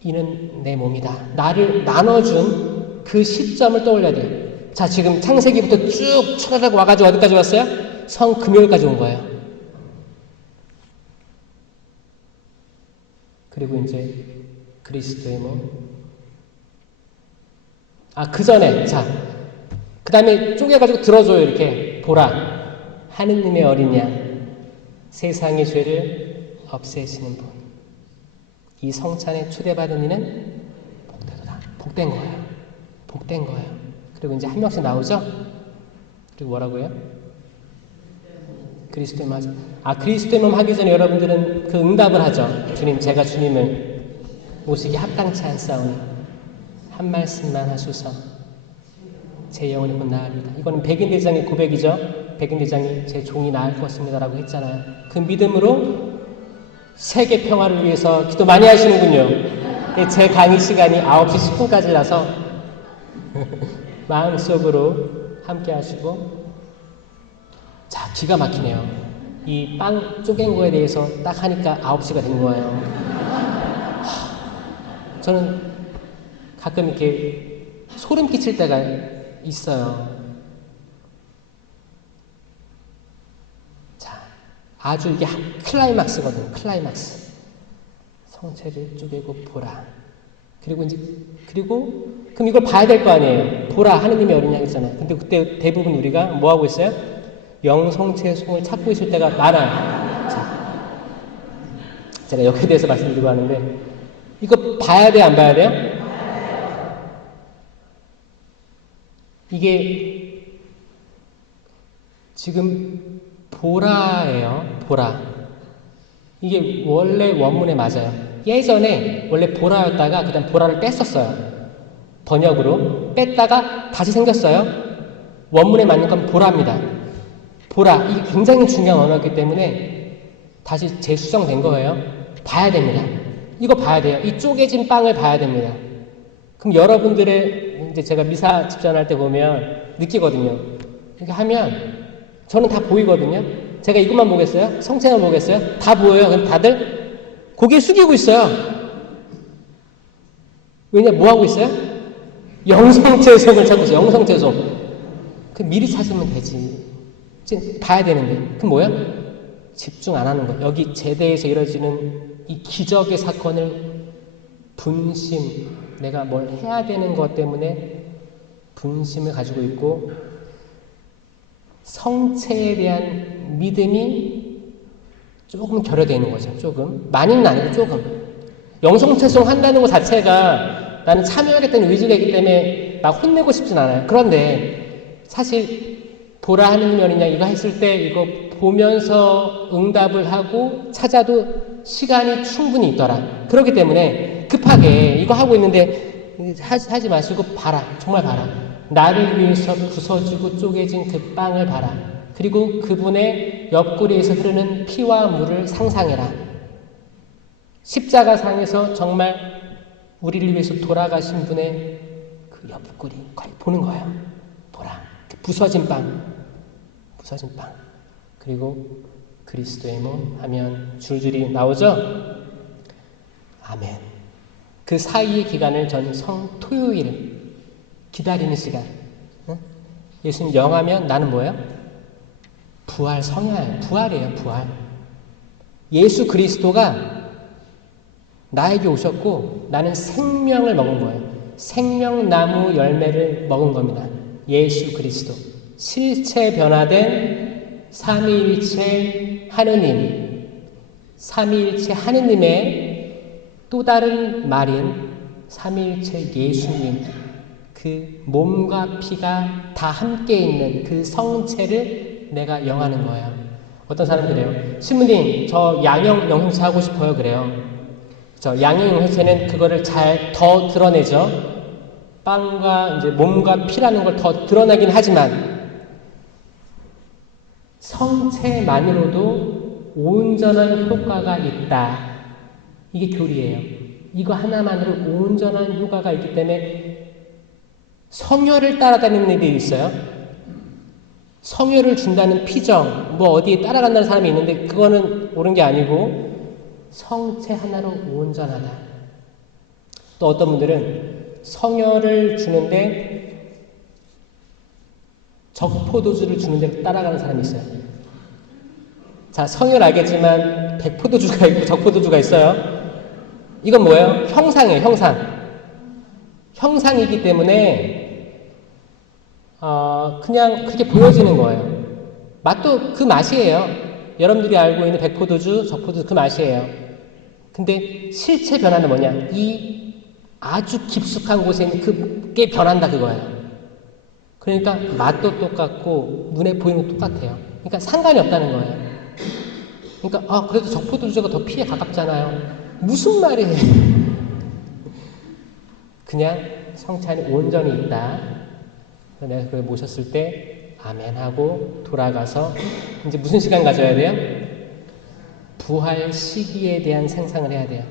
이는 내 몸이다. 나를 나눠준 그 시점을 떠올려야 돼요. 자, 지금 창세기부터 쭉 초라락 와가지고 어디까지 왔어요? 성금요일까지 온 거예요. 그리고 이제 그리스도의 몸. 그 전에, 자, 그 다음에 쪼개가지고 들어줘요. 이렇게 보라. 하느님의 어린 양, 세상의 죄를 없애시는 분. 이 성찬에 초대받은 이는 복되도다. 복된 거예요. 복된 거예요. 그리고 이제 한 명씩 나오죠? 그리고 뭐라고요? 그리스도의 몸 하죠. 그리스도의 몸 하기 전에 여러분들은 그 응답을 하죠. 주님, 제가 주님을 모시기 합당치 않사오니 한 말씀만 하소서. 제 영혼이 곧 나으리다. 이거는 백인대장의 고백이죠. 백인대장이 제 종이 나을 것입니다라고 했잖아요. 그 믿음으로 세계 평화를 위해서 기도 많이 하시는군요. 제 강의 시간이 9시 10분까지라서 마음속으로 함께 하시고. 자, 기가 막히네요. 이 빵 쪼갠 거에 대해서 딱 하니까 9시가 된 거예요. 저는 가끔 이렇게 소름 끼칠 때가 있어요. 자, 아주 이게 클라이막스거든요. 클라이막스. 성체를 쪼개고 보라. 그럼 이걸 봐야 될 거 아니에요. 보라, 하느님의 어린 양이잖아요. 근데 그때 대부분 우리가 뭐 하고 있어요? 영성체의 송을 찾고 있을 때가 많아요. 자, 제가 여기에 대해서 말씀드리고 하는데, 이거 봐야 돼요? 안 봐야 돼요? 이게 지금 보라예요. 보라. 이게 원래 원문에 맞아요. 예전에 원래 보라였다가 그다음 보라를 뺐었어요. 번역으로 뺐다가 다시 생겼어요. 원문에 맞는 건 보라입니다. 보라. 이게 굉장히 중요한 언어이기 때문에 다시 재수정된 거예요. 봐야 됩니다. 이거 봐야 돼요. 이 쪼개진 빵을 봐야 됩니다. 그럼 여러분들의 이제 제가 미사 집전할 때 보면 느끼거든요. 이렇게 하면 저는 다 보이거든요. 제가 이것만 보겠어요? 성체만 보겠어요? 다 보여요. 그럼 다들 고개 숙이고 있어요. 왜냐, 뭐 하고 있어요? 영성체 속을 찾고 있어요. 영성체 속. 그 미리 찾으면 되지. 이제 봐야 되는데. 그럼 뭐야? 집중 안 하는 거예요. 여기 제대에서 이루어지는 이 기적의 사건을 분심, 내가 뭘 해야 되는 것 때문에 분심을 가지고 있고, 성체에 대한 믿음이 조금 결여되어 있는 거죠. 조금. 많이는 아니고 조금. 영성체송 한다는 것 자체가 나는 참여하겠다는 의지가 있기 때문에 막 혼내고 싶진 않아요. 그런데 사실 보라 하는 년이냐 이거 했을 때 이거 보면서 응답을 하고 찾아도 시간이 충분히 있더라. 그렇기 때문에 급하게 이거 하고 있는데 하지 마시고 봐라. 정말 봐라. 나를 위해서 부서지고 쪼개진 그 빵을 봐라. 그리고 그분의 옆구리에서 흐르는 피와 물을 상상해라. 십자가상에서 정말 우리를 위해서 돌아가신 분의 그 옆구리 그걸 보는 거예요. 보라. 그 부서진 빵. 부서진 빵. 그리고 그리스도의 몸 하면 줄줄이 나오죠? 아멘. 그 사이의 기간을 전 성토요일 기다리는 시간. 응? 예수님 영하면 나는 뭐예요? 부활 성야예요. 부활이에요. 부활. 예수 그리스도가 나에게 오셨고 나는 생명을 먹은 거예요. 생명나무 열매를 먹은 겁니다. 예수 그리스도. 실체 변화된 삼위일체 하느님. 삼위일체 하느님의 또 다른 말인 삼위일체 예수님. 그 몸과 피가 다 함께 있는 그 성체를 내가 영하는 거예요. 어떤 사람이 그래요. 신부님, 저 양형 영성체 하고 싶어요. 그래요. 저 양형 영성체는 그거를 잘 더 드러내죠. 빵과 이제 몸과 피라는 걸 더 드러내긴 하지만 성체만으로도 온전한 효과가 있다. 이게 교리예요. 이거 하나만으로 온전한 효과가 있기 때문에 성혈을 따라다니는 애들이 있어요. 성혈을 준다는 피정, 뭐 어디에 따라간다는 사람이 있는데 그거는 옳은 게 아니고 성체 하나로 온전하다. 또 어떤 분들은 성혈을 주는데 적포도주를 주는데 따라가는 사람이 있어요. 자, 성혈 알겠지만 백포도주가 있고 적포도주가 있어요. 이건 뭐예요? 형상이에요. 형상. 형상이기 때문에 그냥 그렇게 보여지는 거예요. 맛도 그 맛이에요. 여러분들이 알고 있는 백포도주, 적포도주 그 맛이에요. 근데 실체 변화는 뭐냐? 이 아주 깊숙한 곳에 있는 그게 변한다 그거예요. 그러니까 맛도 똑같고 눈에 보이는 것도 똑같아요. 그러니까 상관이 없다는 거예요. 그러니까 그래도 적포도주가 더 피에 가깝잖아요. 무슨 말이에요? 그냥 성찬이 온전히 있다. 내가 그걸 모셨을 때 아멘 하고 돌아가서 이제 무슨 시간 가져야 돼요? 부활 시기에 대한 생상을 해야 돼요.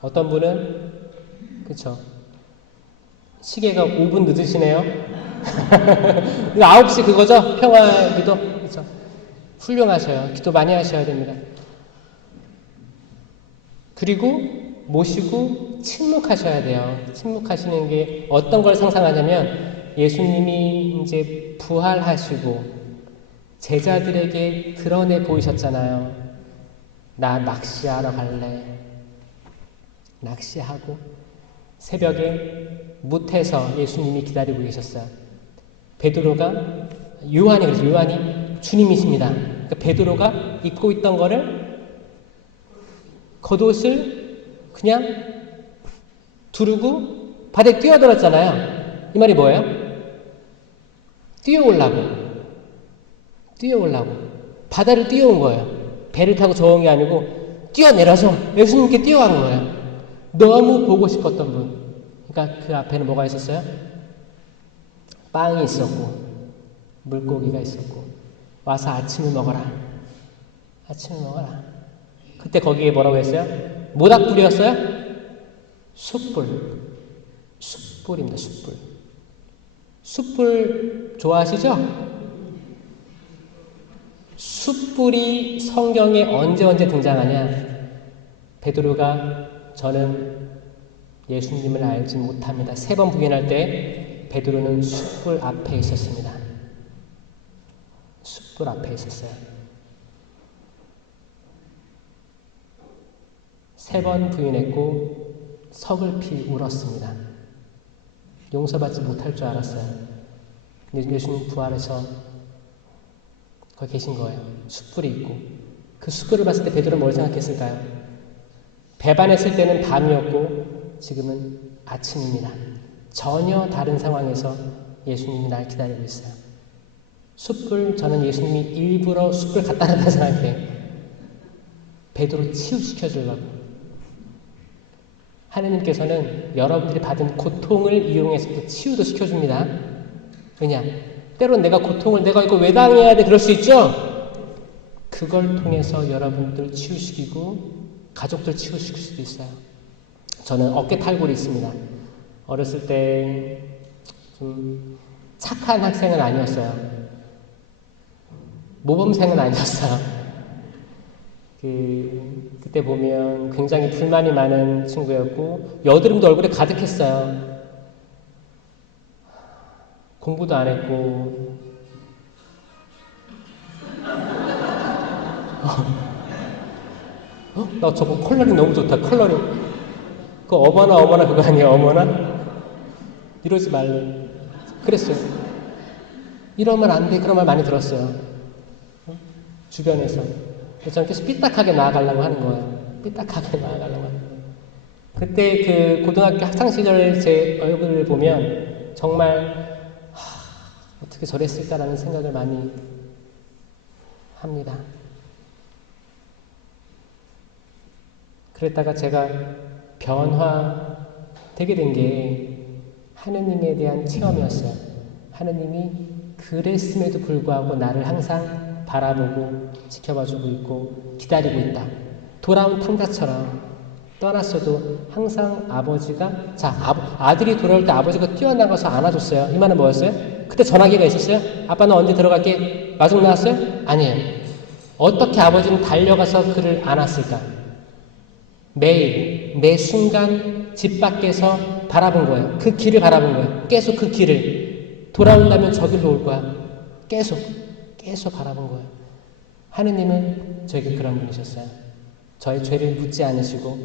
어떤 분은 그쵸 시계가 5분 늦으시네요. 9시 그거죠? 평화 기도. 그쵸? 훌륭하셔요. 기도 많이 하셔야 됩니다. 그리고 모시고 침묵하셔야 돼요. 침묵하시는 게 어떤 걸 상상하냐면 예수님이 이제 부활하시고 제자들에게 드러내 보이셨잖아요. 나 낚시하러 갈래. 낚시하고 새벽에 뭇에서 예수님이 기다리고 계셨어요. 베드로가 요한이 그래서 요한이 주님이십니다. 그러니까 베드로가 입고 있던 거를 겉옷을 그냥 두르고 바다에 뛰어들었잖아요. 이 말이 뭐예요? 뛰어오려고 바다를 뛰어온 거예요. 배를 타고 저온 게 아니고 뛰어내려서 예수님께 뛰어간 거예요. 너무 보고 싶었던 분. 그러니까 그 앞에는 뭐가 있었어요? 빵이 있었고 물고기가 있었고 와서 아침을 먹어라. 그때 거기에 뭐라고 했어요? 모닥불이었어요? 숯불입니다. 숯불 좋아하시죠? 숯불이 성경에 언제 등장하냐? 베드로가 저는 예수님을 알지 못합니다. 3번 부인할 때 베드로는 숯불 앞에 있었습니다. 숯불 앞에 있었어요. 3번 부인했고 서글피 울었습니다. 용서받지 못할 줄 알았어요. 근데 예수님 부활해서 거기 계신 거예요. 숯불이 있고. 그 숯불을 봤을 때 베드로는 뭘 생각했을까요? 배반했을 때는 밤이었고 지금은 아침입니다. 전혀 다른 상황에서 예수님이 날 기다리고 있어요. 숯불, 저는 예수님이 일부러 숯불 갖다 놨다 생각해요. 베드로 치유시켜주려고. 하느님께서는 여러분들이 받은 고통을 이용해서 또 치유도 시켜줍니다. 왜냐? 때론 내가 고통을 내가 이거 왜 당해야 돼? 그럴 수 있죠? 그걸 통해서 여러분들 치유시키고 가족들 치유시킬 수도 있어요. 저는 어깨 탈골이 있습니다. 어렸을 때 좀 착한 학생은 아니었어요. 모범생은 아니었어요. 그때 보면 굉장히 불만이 많은 친구였고 여드름도 얼굴에 가득했어요. 공부도 안 했고 나 저거 컬러링 너무 좋다. 컬러링 그거 어머나 그거 아니에요? 어머나? 이러지 말래. 그랬어요. 이러면 안 돼. 그런 말 많이 들었어요. 주변에서. 그래서 저는 계속 삐딱하게 나아가려고 하는 거예요. 삐딱하게 나아가려고 하는 거예요. 그때 그 고등학교 학창시절 제 얼굴을 보면 정말 어떻게 저랬을까라는 생각을 많이 합니다. 그랬다가 제가 변화되게 된 게 하느님에 대한 체험이었어요. 하느님이 그랬음에도 불구하고 나를 항상 바라보고 지켜봐주고 있고 기다리고 있다. 돌아온 탕자처럼 떠났어도 항상 아버지가 아들이 돌아올 때 아버지가 뛰어나가서 안아줬어요. 이 말은 뭐였어요? 그때 전화기가 있었어요? 아빠는 언제 들어갈게? 마중 나왔어요? 아니에요. 어떻게 아버지는 달려가서 그를 안았을까? 매일 매 순간 집 밖에서 바라본 거예요. 그 길을 바라본 거예요. 계속 그 길을. 돌아온다면 저 길로 올 거야. 계속 바라본 거예요. 하느님은 저에게 그런 분이셨어요. 저의 죄를 묻지 않으시고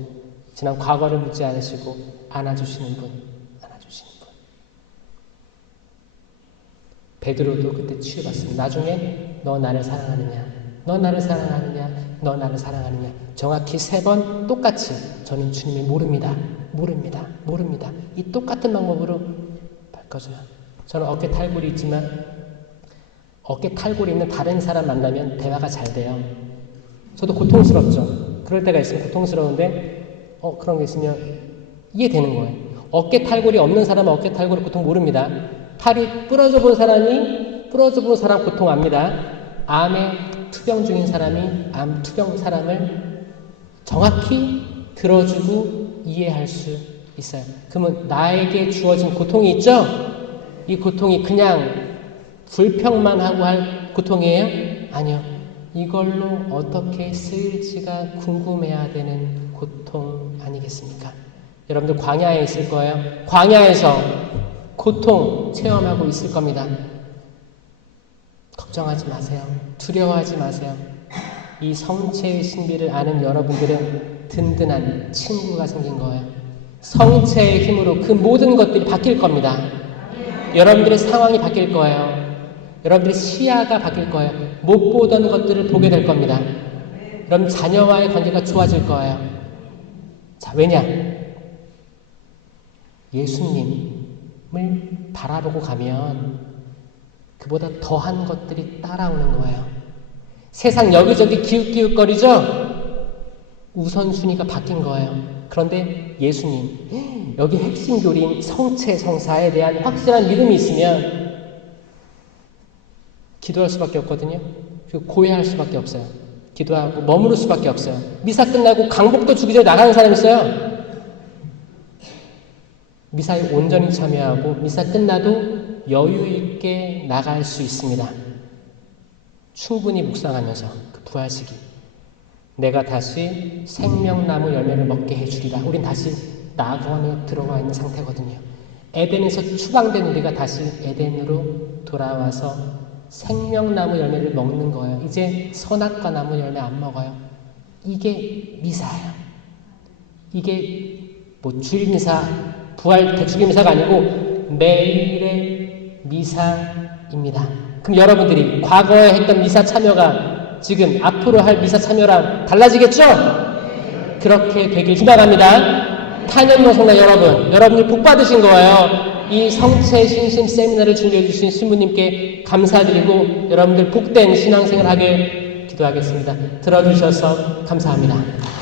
지난 과거를 묻지 않으시고 안아주시는 분. 베드로도 그때 치유받습니다. 나중에 너 나를 사랑하느냐? 너 나를 사랑하느냐? 너 나를 사랑하느냐? 정확히 3번 똑같이 저는 주님이 모릅니다. 이 똑같은 방법으로 바꿔줘요. 저는 어깨 탈골이 있지만 어깨 탈골이 있는 다른 사람 만나면 대화가 잘 돼요. 저도 고통스럽죠. 그럴 때가 있으면 고통스러운데 그런 게 있으면 이해되는 거예요. 어깨 탈골이 없는 사람은 어깨 탈골의 고통 모릅니다. 팔이 부러져 본 사람 고통 압니다. 암에 투병 중인 사람이 암 투병 사람을 정확히 들어주고 이해할 수 있어요. 그러면 나에게 주어진 고통이 있죠? 이 고통이 그냥 불평만 하고 할 고통이에요? 아니요. 이걸로 어떻게 쓰일지가 궁금해야 되는 고통 아니겠습니까? 여러분들 광야에 있을 거예요. 광야에서 고통 체험하고 있을 겁니다. 걱정하지 마세요. 두려워하지 마세요. 이 성체의 신비를 아는 여러분들은 든든한 친구가 생긴 거예요. 성체의 힘으로 그 모든 것들이 바뀔 겁니다. 여러분들의 상황이 바뀔 거예요. 여러분들의 시야가 바뀔 거예요. 못 보던 것들을 보게 될 겁니다. 여러분 자녀와의 관계가 좋아질 거예요. 자, 왜냐? 예수님을 바라보고 가면 그보다 더한 것들이 따라오는 거예요. 세상 여기저기 기웃기웃거리죠? 우선순위가 바뀐 거예요. 그런데 예수님, 여기 핵심 교리인 성체, 성사에 대한 확실한 믿음이 있으면 기도할 수밖에 없거든요. 그리고 고해할 수밖에 없어요. 기도하고 머무를 수밖에 없어요. 미사 끝나고 강복도 주기 전에 나가는 사람 있어요. 미사에 온전히 참여하고 미사 끝나도 여유 있게 나갈 수 있습니다. 충분히 묵상하면서 그 부활 시기 내가 다시 생명나무 열매를 먹게 해주리라. 우린 다시 낙원에 들어와 있는 상태거든요. 에덴에서 추방된 우리가 다시 에덴으로 돌아와서 생명나무 열매를 먹는 거예요. 이제 선악과 나무 열매 안 먹어요. 이게 미사예요. 이게 뭐 주일 미사, 부활 대축일 미사가 아니고 매일의 미사입니다. 그럼 여러분들이 과거에 했던 미사 참여가 지금 앞으로 할 미사 참여랑 달라지겠죠? 그렇게 되길 희망합니다. 탄현모 성도 여러분이 복 받으신 거예요. 이 성체 신심 세미나를 준비해 주신 신부님께 감사드리고 여러분들 복된 신앙생활 하길 기도하겠습니다. 들어주셔서 감사합니다.